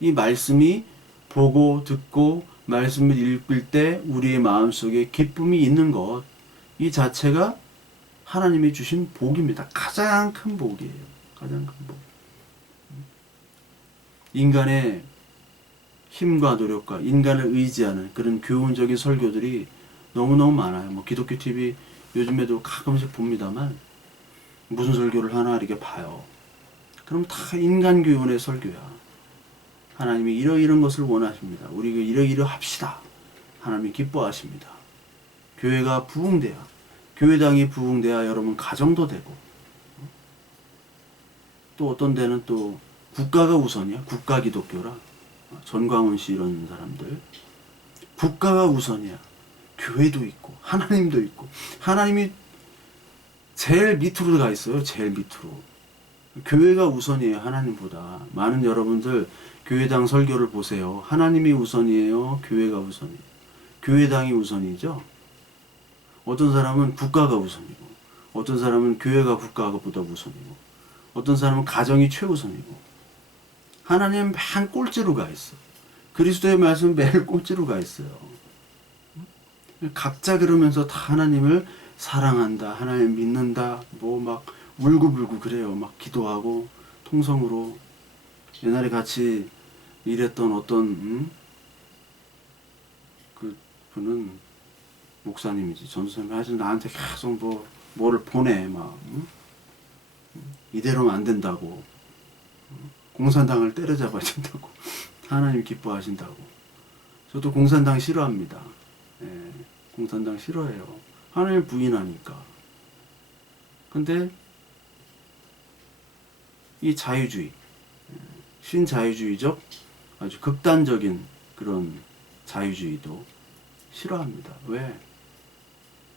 이 말씀이 보고 듣고 말씀을 읽을 때 우리의 마음속에 기쁨이 있는 것, 이 자체가 하나님이 주신 복입니다. 가장 큰 복이에요. 가장 큰 복. 인간의 힘과 노력과 인간을 의지하는 그런 교훈적인 설교들이 너무너무 많아요. 기독교 TV 요즘에도 가끔씩 봅니다만 무슨 설교를 하나 이렇게 봐요. 그럼 다 인간 교훈의 설교야. 하나님이 이런 것을 원하십니다. 우리가 이러 합시다. 하나님이 기뻐하십니다. 교회가 부흥돼야, 교회당이 부흥돼야 여러분 가정도 되고, 또 어떤 데는 또 국가가 우선이야. 국가 기독교라. 전광훈 씨 이런 사람들. 국가가 우선이야. 교회도 있고 하나님도 있고, 하나님이 제일 밑으로 가 있어요. 제일 밑으로. 교회가 우선이에요. 하나님보다. 많은 여러분들 교회당 설교를 보세요. 하나님이 우선이에요? 교회가 우선이에요? 교회당이 우선이죠? 어떤 사람은 국가가 우선이고, 어떤 사람은 교회가 국가보다 우선이고, 어떤 사람은 가정이 최우선이고, 하나님은 맨 꼴찌로 가 있어. 그리스도의 말씀은 매일 꼴찌로 가 있어요. 각자 그러면서 다 하나님을 사랑한다, 하나님 믿는다, 막 울고불고 그래요. 막 기도하고 통성으로. 옛날에 같이 일했던 어떤 그 분은 목사님이지, 전수사님. 하여튼 나한테 계속 뭐를 보내. 이대로는 안 된다고. 공산당을 때려잡아야 된다고. 하나님 기뻐하신다고. 저도 공산당 싫어합니다. 공산당 싫어해요. 하나님 부인하니까. 근데 이 자유주의, 신자유주의적 아주 극단적인 그런 자유주의도 싫어합니다. 왜?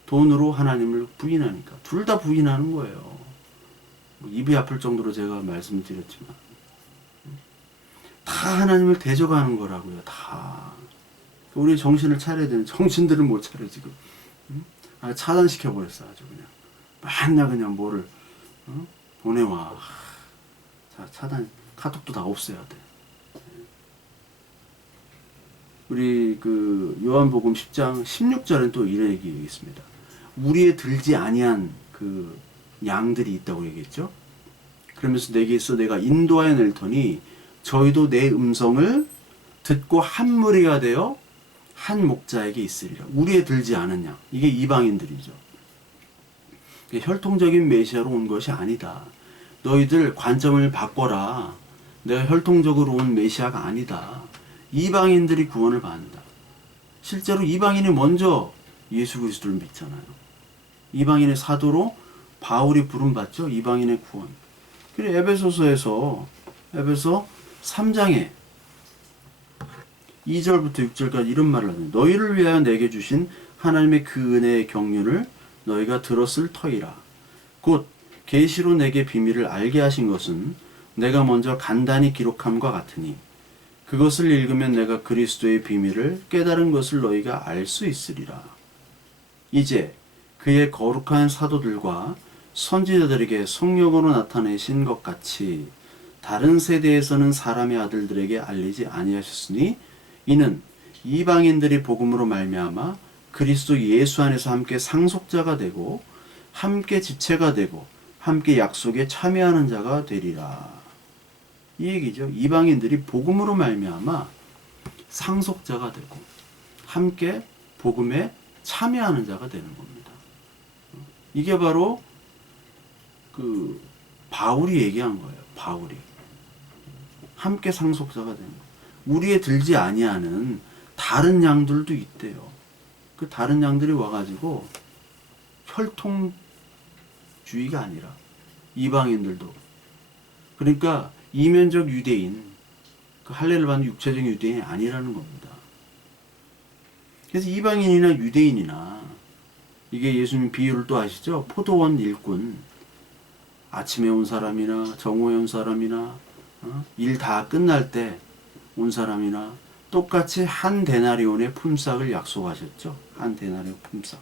돈으로 하나님을 부인하니까. 둘 다 부인하는 거예요. 입이 아플 정도로 제가 말씀드렸지만 다 하나님을 대적하는 거라고요. 다. 우리 정신을 차려야 되는, 정신들은 못 차려 지금. 차단시켜버렸어. 아주 그냥 맨날 그냥 뭐를 보내와. 자, 차단, 카톡도 다 없애야 돼. 우리 그 요한복음 10장 16절엔 또 이런 얘기 있습니다. 우리에 들지 아니한 그 양들이 있다고 얘기했죠. 그러면서 내게서 내가 인도하여 낼 터니 저희도 내 음성을 듣고 한 무리가 되어 한 목자에게 있으리라. 우리에 들지 않은 양. 이게 이방인들이죠. 혈통적인 메시아로 온 것이 아니다. 너희들 관점을 바꿔라. 내가 혈통적으로 온 메시아가 아니다. 이방인들이 구원을 받는다. 실제로 이방인이 먼저 예수 그리스도를 믿잖아요. 이방인의 사도로 바울이 부름받죠. 이방인의 구원. 그리고 에베소 3장에 2절부터 6절까지 이런 말을 하는, 너희를 위하여 내게 주신 하나님의 그 은혜의 경륜을 너희가 들었을 터이라. 곧 계시로 내게 비밀을 알게 하신 것은 내가 먼저 간단히 기록함과 같으니 그것을 읽으면 내가 그리스도의 비밀을 깨달은 것을 너희가 알 수 있으리라. 이제 그의 거룩한 사도들과 선지자들에게 성령으로 나타내신 것 같이 다른 세대에서는 사람의 아들들에게 알리지 아니하셨으니 이는 이방인들이 복음으로 말미암아 그리스도 예수 안에서 함께 상속자가 되고 함께 지체가 되고 함께 약속에 참여하는 자가 되리라. 이 얘기죠. 이방인들이 복음으로 말미암아 상속자가 되고 함께 복음에 참여하는 자가 되는 겁니다. 이게 바로 그 바울이 얘기한 거예요. 바울이 함께 상속자가 되는 거예요. 우리에 들지 아니하는 다른 양들도 있대요. 그 다른 양들이 와가지고 혈통주의가 아니라 이방인들도, 그러니까 이면적 유대인, 그 할례를 받는 육체적인 유대인이 아니라는 겁니다. 그래서 이방인이나 유대인이나, 이게 예수님 비유를 또 아시죠? 포도원 일꾼, 아침에 온 사람이나 정오에 온 사람이나 일 다 끝날 때 온 사람이나 똑같이 한 데나리온의 품삯을 약속하셨죠. 한 데나리온 품삯.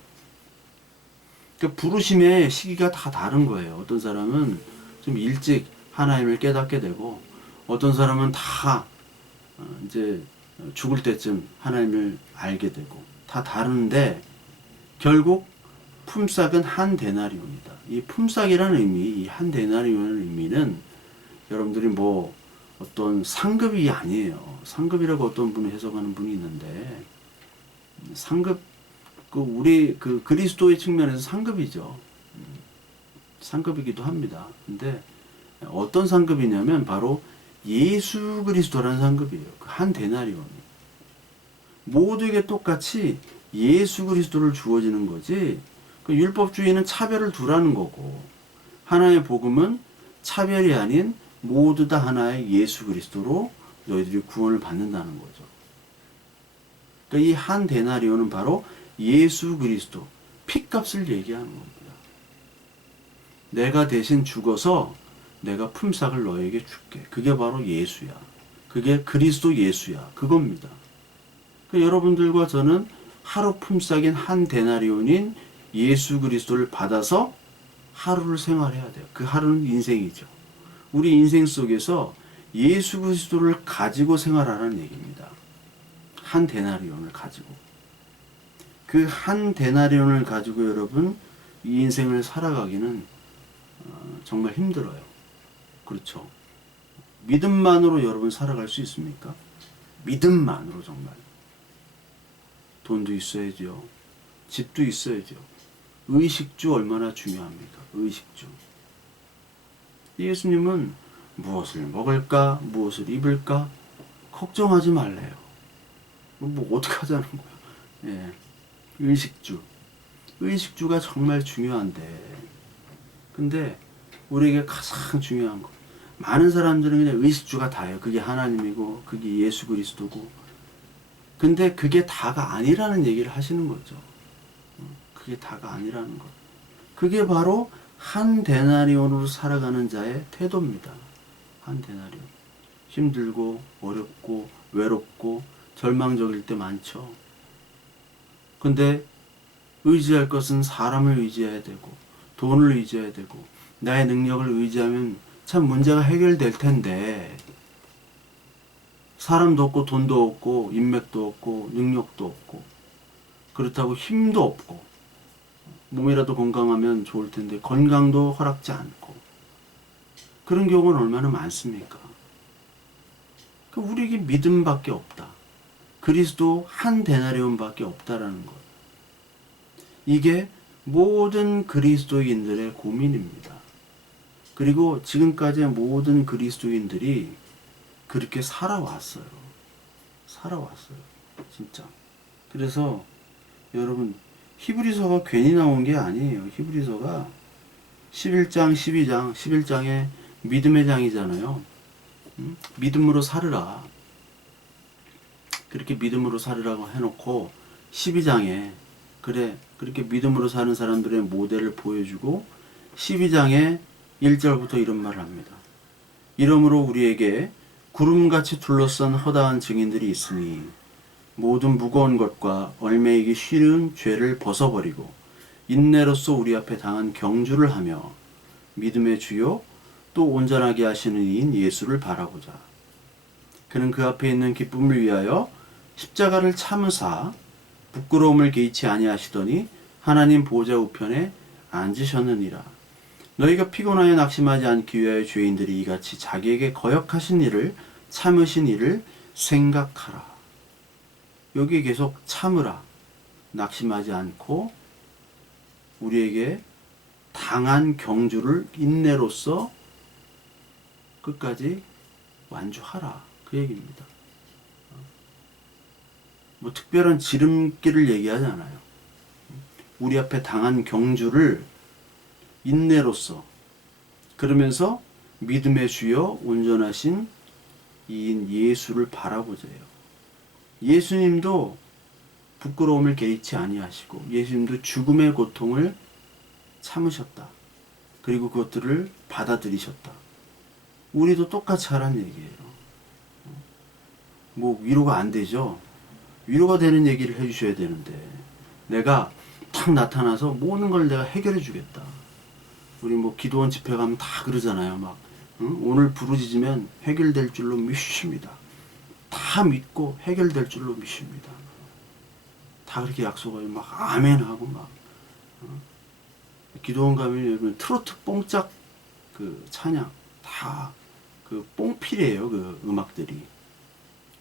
그러니까 부르심의 시기가 다 다른 거예요. 어떤 사람은 좀 일찍 하나님을 깨닫게 되고, 어떤 사람은 다 이제 죽을 때쯤 하나님을 알게 되고, 다 다른데 결국 품삯은 한 데나리온이다. 이 품삯이라는 의미, 이 한 데나리온의 의미는 여러분들이 뭐 어떤 상급이 아니에요. 상급이라고 어떤 분이 해석하는 분이 있는데, 상급, 우리 그리스도의 측면에서 상급이죠. 상급이기도 합니다. 근데 어떤 상급이냐면 바로 예수 그리스도라는 상급이에요. 한 데나리온이. 모두에게 똑같이 예수 그리스도를 주어지는 거지, 율법주의는 차별을 두라는 거고, 하나의 복음은 차별이 아닌 모두 다 하나의 예수 그리스도로 너희들이 구원을 받는다는 거죠. 그러니까 이 한 데나리온은 바로 예수 그리스도, 핏값을 얘기하는 겁니다. 내가 대신 죽어서 내가 품삯을 너에게 줄게. 그게 바로 예수야. 그게 그리스도 예수야. 그겁니다. 그러니까 여러분들과 저는 하루 품삯인 한 데나리온인 예수 그리스도를 받아서 하루를 생활해야 돼요. 그 하루는 인생이죠. 우리 인생 속에서 예수 그리스도를 가지고 생활하라는 얘기입니다. 한 데나리온을 가지고. 그 한 데나리온을 가지고 여러분 이 인생을 살아가기는 정말 힘들어요. 그렇죠. 믿음만으로 여러분 살아갈 수 있습니까? 믿음만으로 정말. 돈도 있어야죠. 집도 있어야죠. 의식주 얼마나 중요합니까? 의식주. 예수님은 무엇을 먹을까? 무엇을 입을까? 걱정하지 말래요. 뭐 어떻게 하자는 거야. 예. 의식주. 의식주가 정말 중요한데, 근데 우리에게 가장 중요한 거, 많은 사람들은 그냥 의식주가 다예요. 그게 하나님이고 그게 예수 그리스도고. 근데 그게 다가 아니라는 얘기를 하시는 거죠. 그게 다가 아니라는 것. 그게 바로 한 데나리온으로 살아가는 자의 태도입니다. 한 데나리온. 힘들고 어렵고 외롭고 절망적일 때 많죠. 근데 의지할 것은 사람을 의지해야 되고 돈을 의지해야 되고 나의 능력을 의지하면 참 문제가 해결될 텐데, 사람도 없고 돈도 없고 인맥도 없고 능력도 없고 그렇다고 힘도 없고 몸이라도 건강하면 좋을 텐데 건강도 허락지 않고, 그런 경우는 얼마나 많습니까? 우리에게 믿음밖에 없다. 그리스도 한 데나리온밖에 없다라는 것. 이게 모든 그리스도인들의 고민입니다. 그리고 지금까지의 모든 그리스도인들이 그렇게 살아왔어요. 살아왔어요. 진짜. 그래서 여러분, 히브리서가 괜히 나온 게 아니에요. 히브리서가 11장, 12장, 11장에 믿음의 장이잖아요. 믿음으로 살으라. 그렇게 믿음으로 살으라고 해놓고 12장에 그래 그렇게 믿음으로 사는 사람들의 모델을 보여주고 12장에 1절부터 이런 말을 합니다. 이러므로 우리에게 구름같이 둘러싼 허다한 증인들이 있으니 모든 무거운 것과 얽매이기 쉬운 죄를 벗어버리고 인내로서 우리 앞에 당한 경주를 하며 믿음의 주요 또 온전하게 하시는 이인 예수를 바라보자. 그는 그 앞에 있는 기쁨을 위하여 십자가를 참으사 부끄러움을 개의치 아니하시더니 하나님 보좌 우편에 앉으셨느니라. 너희가 피곤하여 낙심하지 않기 위하여 죄인들이 이같이 자기에게 거역하신 일을 참으신 일을 생각하라. 여기 계속 참으라. 낙심하지 않고 우리에게 당한 경주를 인내로써 끝까지 완주하라. 그 얘기입니다. 뭐 특별한 지름길을 얘기하지 않아요. 우리 앞에 당한 경주를 인내로써 그러면서 믿음의 주여 온전하신 이인 예수를 바라보자요. 예수님도 부끄러움을 개의치 아니하시고 예수님도 죽음의 고통을 참으셨다. 그리고 그것들을 받아들이셨다. 우리도 똑같이 하라는 얘기예요. 뭐 위로가 안 되죠. 위로가 되는 얘기를 해주셔야 되는데 내가 탁 나타나서 모든 걸 내가 해결해 주겠다. 우리 뭐 기도원 집회 가면 다 그러잖아요. 막 오늘 부르짖으면 해결될 줄로 믿습니다. 다 믿고 해결될 줄로 믿습니다. 다 그렇게 약속을 막 아멘하고 막 기도원 가면 여러분 트로트 뽕짝 그 찬양 다 그 뽕필이에요. 그 음악들이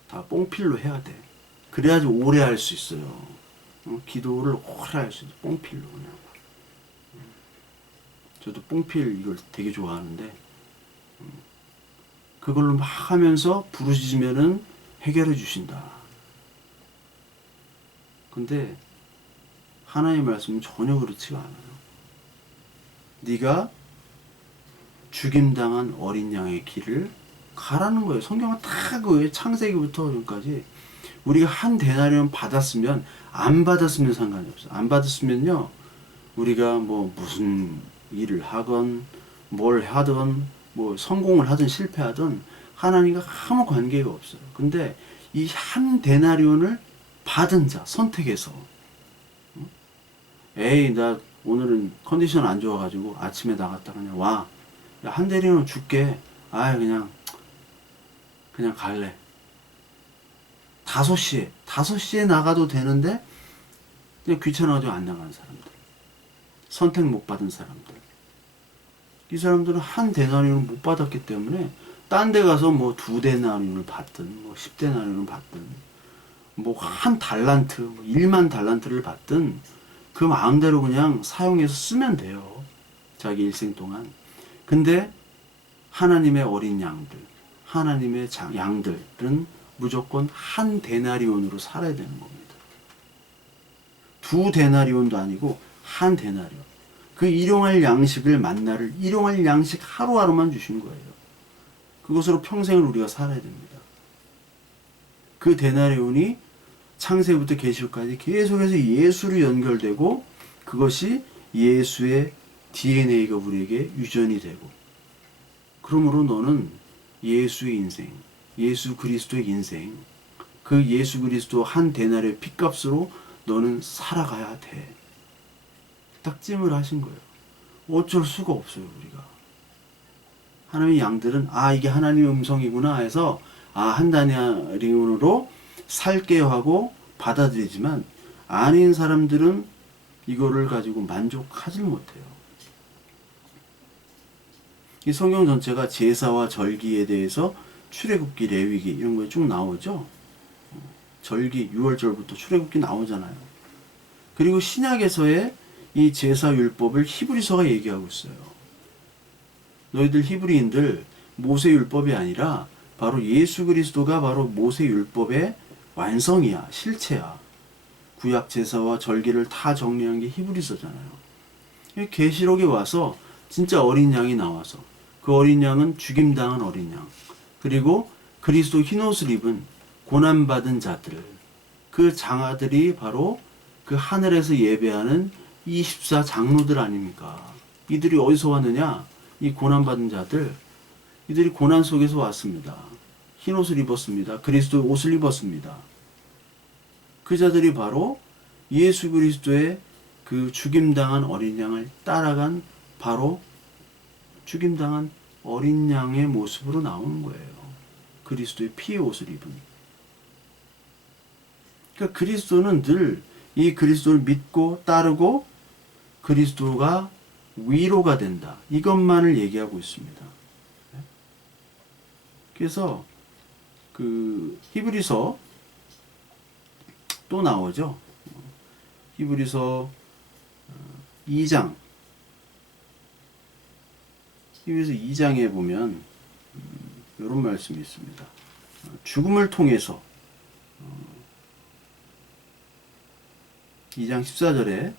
다 뽕필로 해야 돼. 그래야지 오래 할 수 있어요. 기도를 오래 할 수 있어. 뽕필로 그냥. 저도 뽕필 이걸 되게 좋아하는데 그걸로 막 하면서 부르짖으면은 해결해 주신다. 근데 하나님의 말씀은 전혀 그렇지가 않아요. 네가 죽임당한 어린 양의 길을 가라는 거예요. 성경은 다 그 창세기부터 지금까지 우리가 한 데나리온 받았으면 안 받았으면 상관이 없어요. 안 받았으면요 우리가 뭐 무슨 일을 하건 뭘 하든 뭐 성공을 하든 실패하든 하나님과 아무 관계가 없어요. 근데 이 한 데나리온을 받은 자 선택해서 에이 나 오늘은 컨디션 안 좋아가지고 아침에 나갔다 그냥 와. 야, 한 데나리온 줄게. 아이 그냥 갈래. 5시에 나가도 되는데 그냥 귀찮아가지고 안 나가는 사람들. 선택 못 받은 사람들. 이 사람들은 한 데나리온을 못 받았기 때문에 딴 데 가서 뭐 2데나리온을 받든 뭐 10데나리온을 받든 뭐 한 달란트, 뭐 1만 달란트를 받든 그 마음대로 그냥 사용해서 쓰면 돼요. 자기 일생 동안. 근데 하나님의 어린 양들, 하나님의 양들은 무조건 한 데나리온으로 살아야 되는 겁니다. 2데나리온도 아니고 한 데나리온. 그 일용할 양식을 만나를 일용할 양식 하루하루만 주신 거예요. 그것으로 평생을 우리가 살아야 됩니다. 그 데나리온이 창세부터 계시록까지 계속해서 예수로 연결되고 그것이 예수의 DNA가 우리에게 유전이 되고 그러므로 너는 예수의 인생, 예수 그리스도의 인생, 그 예수 그리스도 한 데나리온의 핏값으로 너는 살아가야 돼. 딱 찜을 하신 거예요. 어쩔 수가 없어요, 우리가. 하나님의 양들은 이게 하나님의 음성이구나 해서 한 데나리온으로 살게요 하고 받아들이지만 아닌 사람들은 이거를 가지고 만족하지 못해요. 이 성경 전체가 제사와 절기에 대해서 출애굽기, 레위기 이런 거에 쭉 나오죠. 절기 6월절부터 출애굽기 나오잖아요. 그리고 신약에서의 이 제사 율법을 히브리서가 얘기하고 있어요. 너희들 히브리인들 모세 율법이 아니라 바로 예수 그리스도가 바로 모세 율법의 완성이야, 실체야. 구약 제사와 절기를 다 정리한 게 히브리서잖아요. 계시록에 와서 진짜 어린 양이 나와서 그 어린 양은 죽임당한 어린 양, 그리고 그리스도 흰옷을 입은 고난받은 자들, 그 장아들이 바로 그 하늘에서 예배하는 24 장로들 아닙니까? 이들이 어디서 왔느냐? 이 고난받은 자들, 이들이 고난 속에서 왔습니다. 흰옷을 입었습니다. 그리스도 옷을 입었습니다. 그 자들이 바로 예수 그리스도의 그 죽임당한 어린 양을 따라간 바로 죽임당한 어린 양의 모습으로 나오는 거예요. 그리스도의 피의 옷을 입은. 그러니까 그리스도는 늘 이 그리스도를 믿고 따르고 그리스도가 위로가 된다. 이것만을 얘기하고 있습니다. 그래서 그 히브리서 또 나오죠. 히브리서 2장. 히브리서 2장에 보면 이런 말씀이 있습니다. 죽음을 통해서 2장 14절에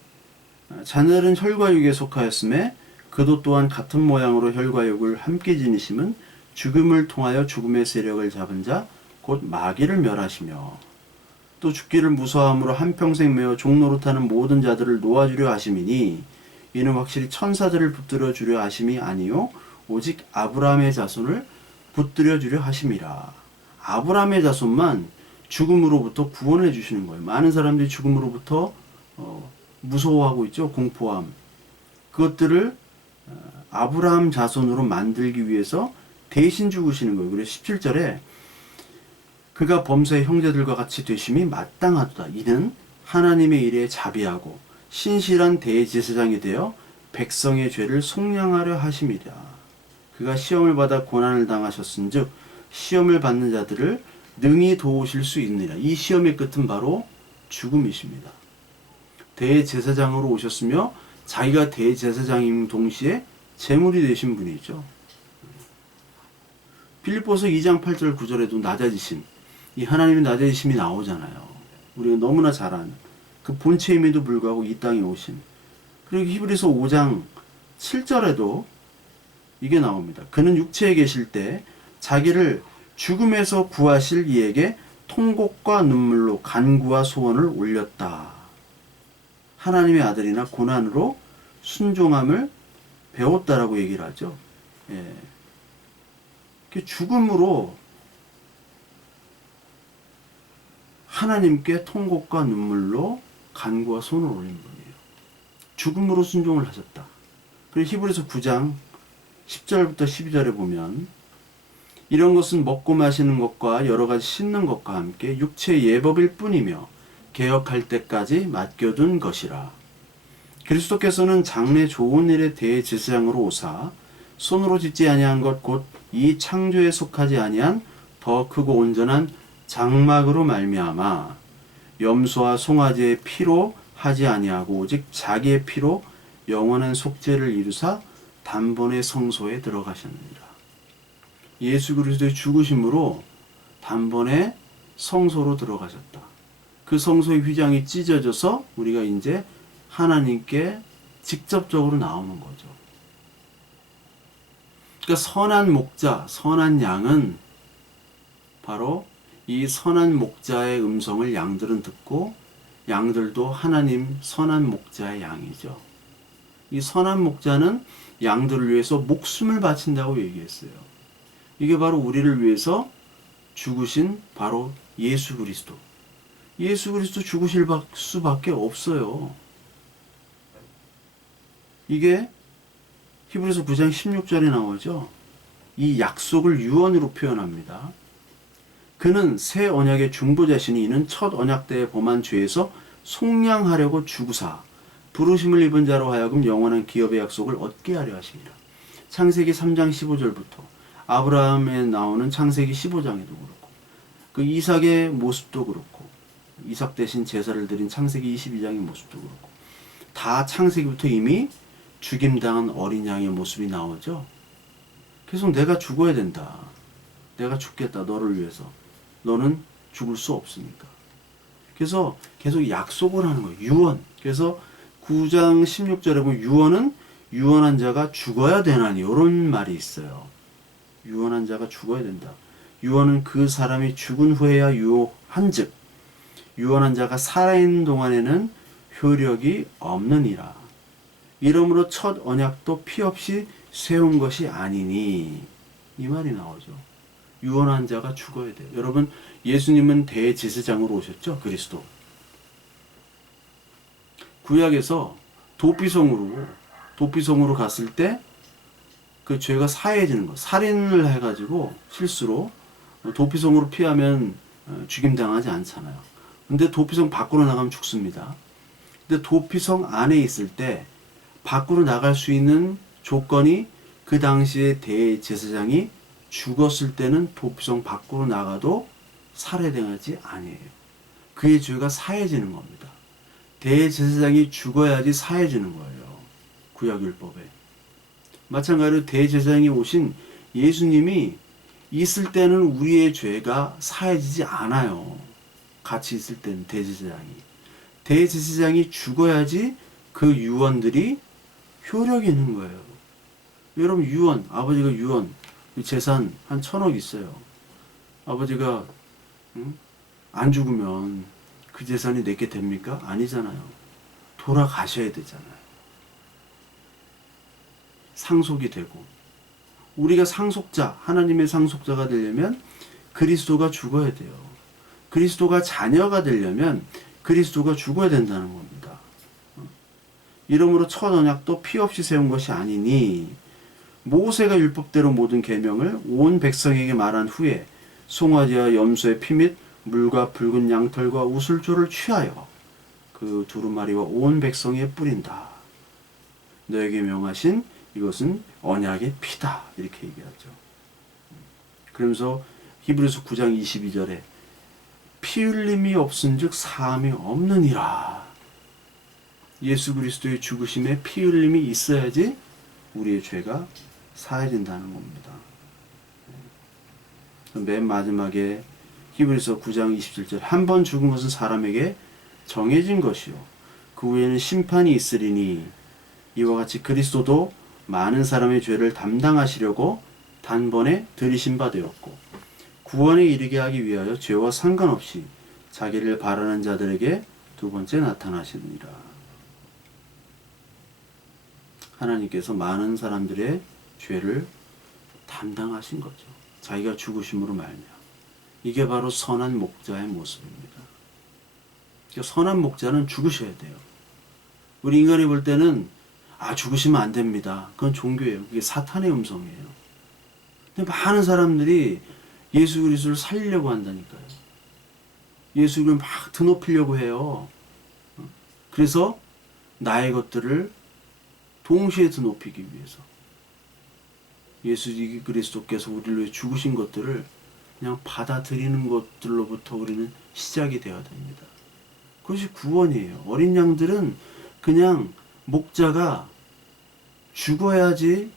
자녀들은 혈과 육에 속하였음에 그도 또한 같은 모양으로 혈과 육을 함께 지니심은 죽음을 통하여 죽음의 세력을 잡은 자 곧 마귀를 멸하시며 또 죽기를 무서워함으로 한평생 매어 종노릇하는 모든 자들을 놓아주려 하심이니 이는 확실히 천사들을 붙들어 주려 하심이 아니요 오직 아브라함의 자손을 붙들어 주려 하심이라. 아브라함의 자손만 죽음으로부터 구원해 주시는 거예요. 많은 사람들이 죽음으로부터 무서워하고 있죠. 공포함. 그것들을 아브라함 자손으로 만들기 위해서 대신 죽으시는 거예요. 그래서 17절에 그가 범사의 형제들과 같이 되심이 마땅하도다. 이는 하나님의 일에 자비하고 신실한 대제사장이 되어 백성의 죄를 속량하려 하심이라. 그가 시험을 받아 고난을 당하셨은즉 시험을 받는 자들을 능히 도우실 수 있느니라. 이 시험의 끝은 바로 죽음이십니다. 대제사장으로 오셨으며 자기가 대제사장임 동시에 제물이 되신 분이죠. 빌립보서 2장 8절 9절에도 낮아지심, 이 하나님의 낮아지심이 나오잖아요. 우리가 너무나 잘 아는 그 본체임에도 불구하고 이 땅에 오심. 그리고 히브리서 5장 7절에도 이게 나옵니다. 그는 육체에 계실 때 자기를 죽음에서 구하실 이에게 통곡과 눈물로 간구와 소원을 올렸다. 하나님의 아들이나 고난으로 순종함을 배웠다라고 얘기를 하죠. 예. 죽음으로 하나님께 통곡과 눈물로 간구와 손을 올린 분이에요. 죽음으로 순종을 하셨다. 그리고 히브리서 9장 10절부터 12절에 보면 이런 것은 먹고 마시는 것과 여러 가지 씻는 것과 함께 육체의 예법일 뿐이며 개혁할 때까지 맡겨둔 것이라. 그리스도께서는 장래 좋은 일에 대제사장으로 오사 손으로 짓지 아니한 것 곧 이 창조에 속하지 아니한 더 크고 온전한 장막으로 말미암아 염소와 송아지의 피로 하지 아니하고 오직 자기의 피로 영원한 속죄를 이루사 단번에 성소에 들어가셨느니라. 예수 그리스도의 죽으심으로 단번에 성소로 들어가셨다. 그 성소의 휘장이 찢어져서 우리가 이제 하나님께 직접적으로 나오는 거죠. 그러니까 선한 목자, 선한 양은 바로 이 선한 목자의 음성을 양들은 듣고 양들도 하나님 선한 목자의 양이죠. 이 선한 목자는 양들을 위해서 목숨을 바친다고 얘기했어요. 이게 바로 우리를 위해서 죽으신 바로 예수 그리스도. 예수 그리스도 죽으실 수밖에 없어요. 이게 히브리서 9장 16절에 나오죠. 이 약속을 유언으로 표현합니다. 그는 새 언약의 중보자시니 이는 첫 언약 때에 범한 죄에서 속량하려고 죽으사 부르심을 입은 자로 하여금 영원한 기업의 약속을 얻게 하려 하십니다. 창세기 3장 15절부터 아브라함에 나오는 창세기 15장에도 그렇고 그 이삭의 모습도 그렇고 이삭 대신 제사를 드린 창세기 22장의 모습도 그렇고 다 창세기부터 이미 죽임당한 어린 양의 모습이 나오죠. 계속 내가 죽어야 된다. 내가 죽겠다. 너를 위해서. 너는 죽을 수 없으니까. 그래서 계속 약속을 하는 거예요. 유언. 그래서 9장 16절에 보면 유언은 유언한 자가 죽어야 되나니 이런 말이 있어요. 유언한 자가 죽어야 된다. 유언은 그 사람이 죽은 후에야 유효한즉 유언한 자가 살아있는 동안에는 효력이 없느니라. 이러므로 첫 언약도 피 없이 세운 것이 아니니 이 말이 나오죠. 유언한 자가 죽어야 돼요. 여러분 예수님은 대제사장으로 오셨죠. 그리스도 구약에서 도피성으로 갔을 때 그 죄가 사해지는 거. 살인을 해가지고 실수로 도피성으로 피하면 죽임당하지 않잖아요. 근데 도피성 밖으로 나가면 죽습니다. 근데 도피성 안에 있을 때 밖으로 나갈 수 있는 조건이 그 당시에 대제사장이 죽었을 때는 도피성 밖으로 나가도 살해당하지 아니에요. 그의 죄가 사해지는 겁니다. 대제사장이 죽어야지 사해지는 거예요. 구약율법에. 마찬가지로 대제사장이 오신 예수님이 있을 때는 우리의 죄가 사해지지 않아요. 같이 있을 때는 대제사장이 죽어야지 그 유언들이 효력이 있는 거예요. 여러분 유언, 아버지가 유언, 재산 한 1,000억 있어요. 아버지가 안 죽으면 그 재산이 내게 됩니까? 아니잖아요. 돌아가셔야 되잖아요. 상속이 되고, 우리가 상속자, 하나님의 상속자가 되려면 그리스도가 죽어야 돼요. 그리스도가 자녀가 되려면 그리스도가 죽어야 된다는 겁니다. 이러므로 첫 언약도 피 없이 세운 것이 아니니 모세가 율법대로 모든 계명을 온 백성에게 말한 후에 송아지와 염소의 피 및 물과 붉은 양털과 우슬초를 취하여 그 두루마리와 온 백성에 뿌린다. 너에게 명하신 이것은 언약의 피다. 이렇게 얘기하죠. 그러면서 히브리서 9장 22절에 피 흘림이 없은즉 사함이 없느니라. 예수 그리스도의 죽으심에 피 흘림이 있어야지 우리의 죄가 사해진다는 겁니다. 맨 마지막에 히브리서 9장 27절 한 번 죽은 것은 사람에게 정해진 것이요 그 후에는 심판이 있으리니 이와 같이 그리스도도 많은 사람의 죄를 담당하시려고 단번에 들이신 바 되었고 구원에 이르게 하기 위하여 죄와 상관없이 자기를 바라는 자들에게 두 번째 나타나시느니라. 하나님께서 많은 사람들의 죄를 담당하신 거죠. 자기가 죽으심으로 말미암아. 이게 바로 선한 목자의 모습입니다. 그러니까 선한 목자는 죽으셔야 돼요. 우리 인간이 볼 때는 죽으시면 안 됩니다. 그건 종교예요. 그게 사탄의 음성이에요. 근데 많은 사람들이 예수 그리스도를 살리려고 한다니까요. 예수를 막 드높이려고 해요. 그래서 나의 것들을 동시에 드높이기 위해서 예수 그리스도께서 우리를 위해 죽으신 것들을 그냥 받아들이는 것들로부터 우리는 시작이 되어야 됩니다. 그것이 구원이에요. 어린 양들은 그냥 목자가 죽어야지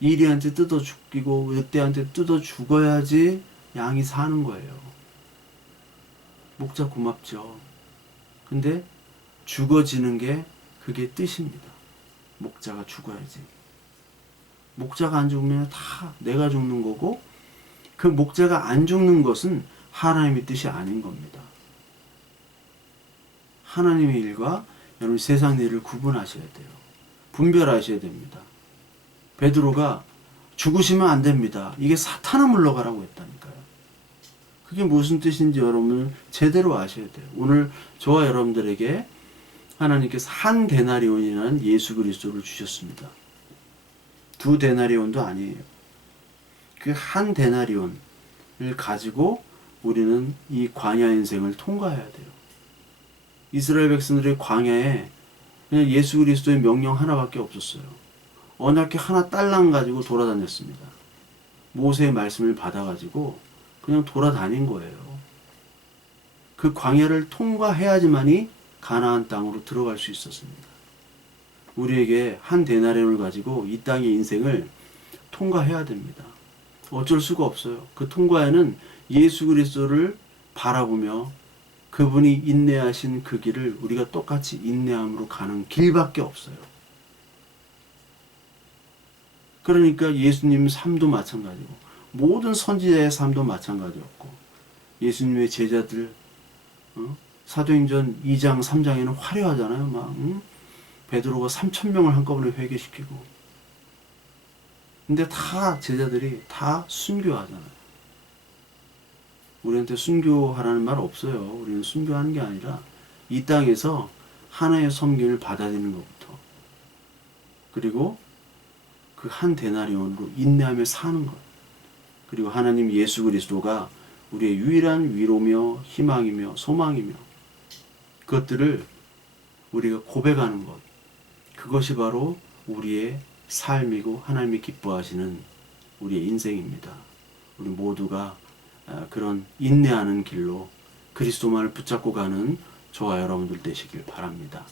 이리한테 뜯어 죽이고 늑대한테 뜯어 죽어야지 양이 사는 거예요. 목자 고맙죠. 근데 죽어지는 게 그게 뜻입니다. 목자가 죽어야지. 목자가 안 죽으면 다 내가 죽는 거고 그 목자가 안 죽는 것은 하나님의 뜻이 아닌 겁니다. 하나님의 일과 여러분 세상 일을 구분하셔야 돼요. 분별하셔야 됩니다. 베드로가 죽으시면 안 됩니다. 이게 사탄아 물러가라고 했다니까요. 그게 무슨 뜻인지 여러분은 제대로 아셔야 돼요. 오늘 저와 여러분들에게 하나님께서 한 데나리온이라는 예수 그리스도를 주셨습니다. 2 데나리온도 아니에요. 그 한 데나리온을 가지고 우리는 이 광야 인생을 통과해야 돼요. 이스라엘 백성들의 광야에 그냥 예수 그리스도의 명령 하나밖에 없었어요. 언약궤 하나 딸랑 가지고 돌아다녔습니다. 모세의 말씀을 받아가지고 그냥 돌아다닌 거예요. 그 광야를 통과해야지만이 가나안 땅으로 들어갈 수 있었습니다. 우리에게 한 데나리온을 가지고 이 땅의 인생을 통과해야 됩니다. 어쩔 수가 없어요. 그 통과에는 예수 그리스도를 바라보며 그분이 인내하신 그 길을 우리가 똑같이 인내함으로 가는 길밖에 없어요. 그러니까 예수님 삶도 마찬가지고 모든 선지자의 삶도 마찬가지였고 예수님의 제자들 사도행전 2장 3장에는 화려하잖아요. 막 베드로가 3,000명을 한꺼번에 회개시키고 근데 다 제자들이 다 순교하잖아요. 우리한테 순교하라는 말 없어요. 우리는 순교하는 게 아니라 이 땅에서 하나의 섬김을 받아들이는 것부터, 그리고 그 한 데나리온으로 인내하며 사는 것, 그리고 하나님 예수 그리스도가 우리의 유일한 위로며 희망이며 소망이며 그것들을 우리가 고백하는 것, 그것이 바로 우리의 삶이고 하나님이 기뻐하시는 우리의 인생입니다. 우리 모두가 그런 인내하는 길로 그리스도만을 붙잡고 가는 저와 여러분들 되시길 바랍니다.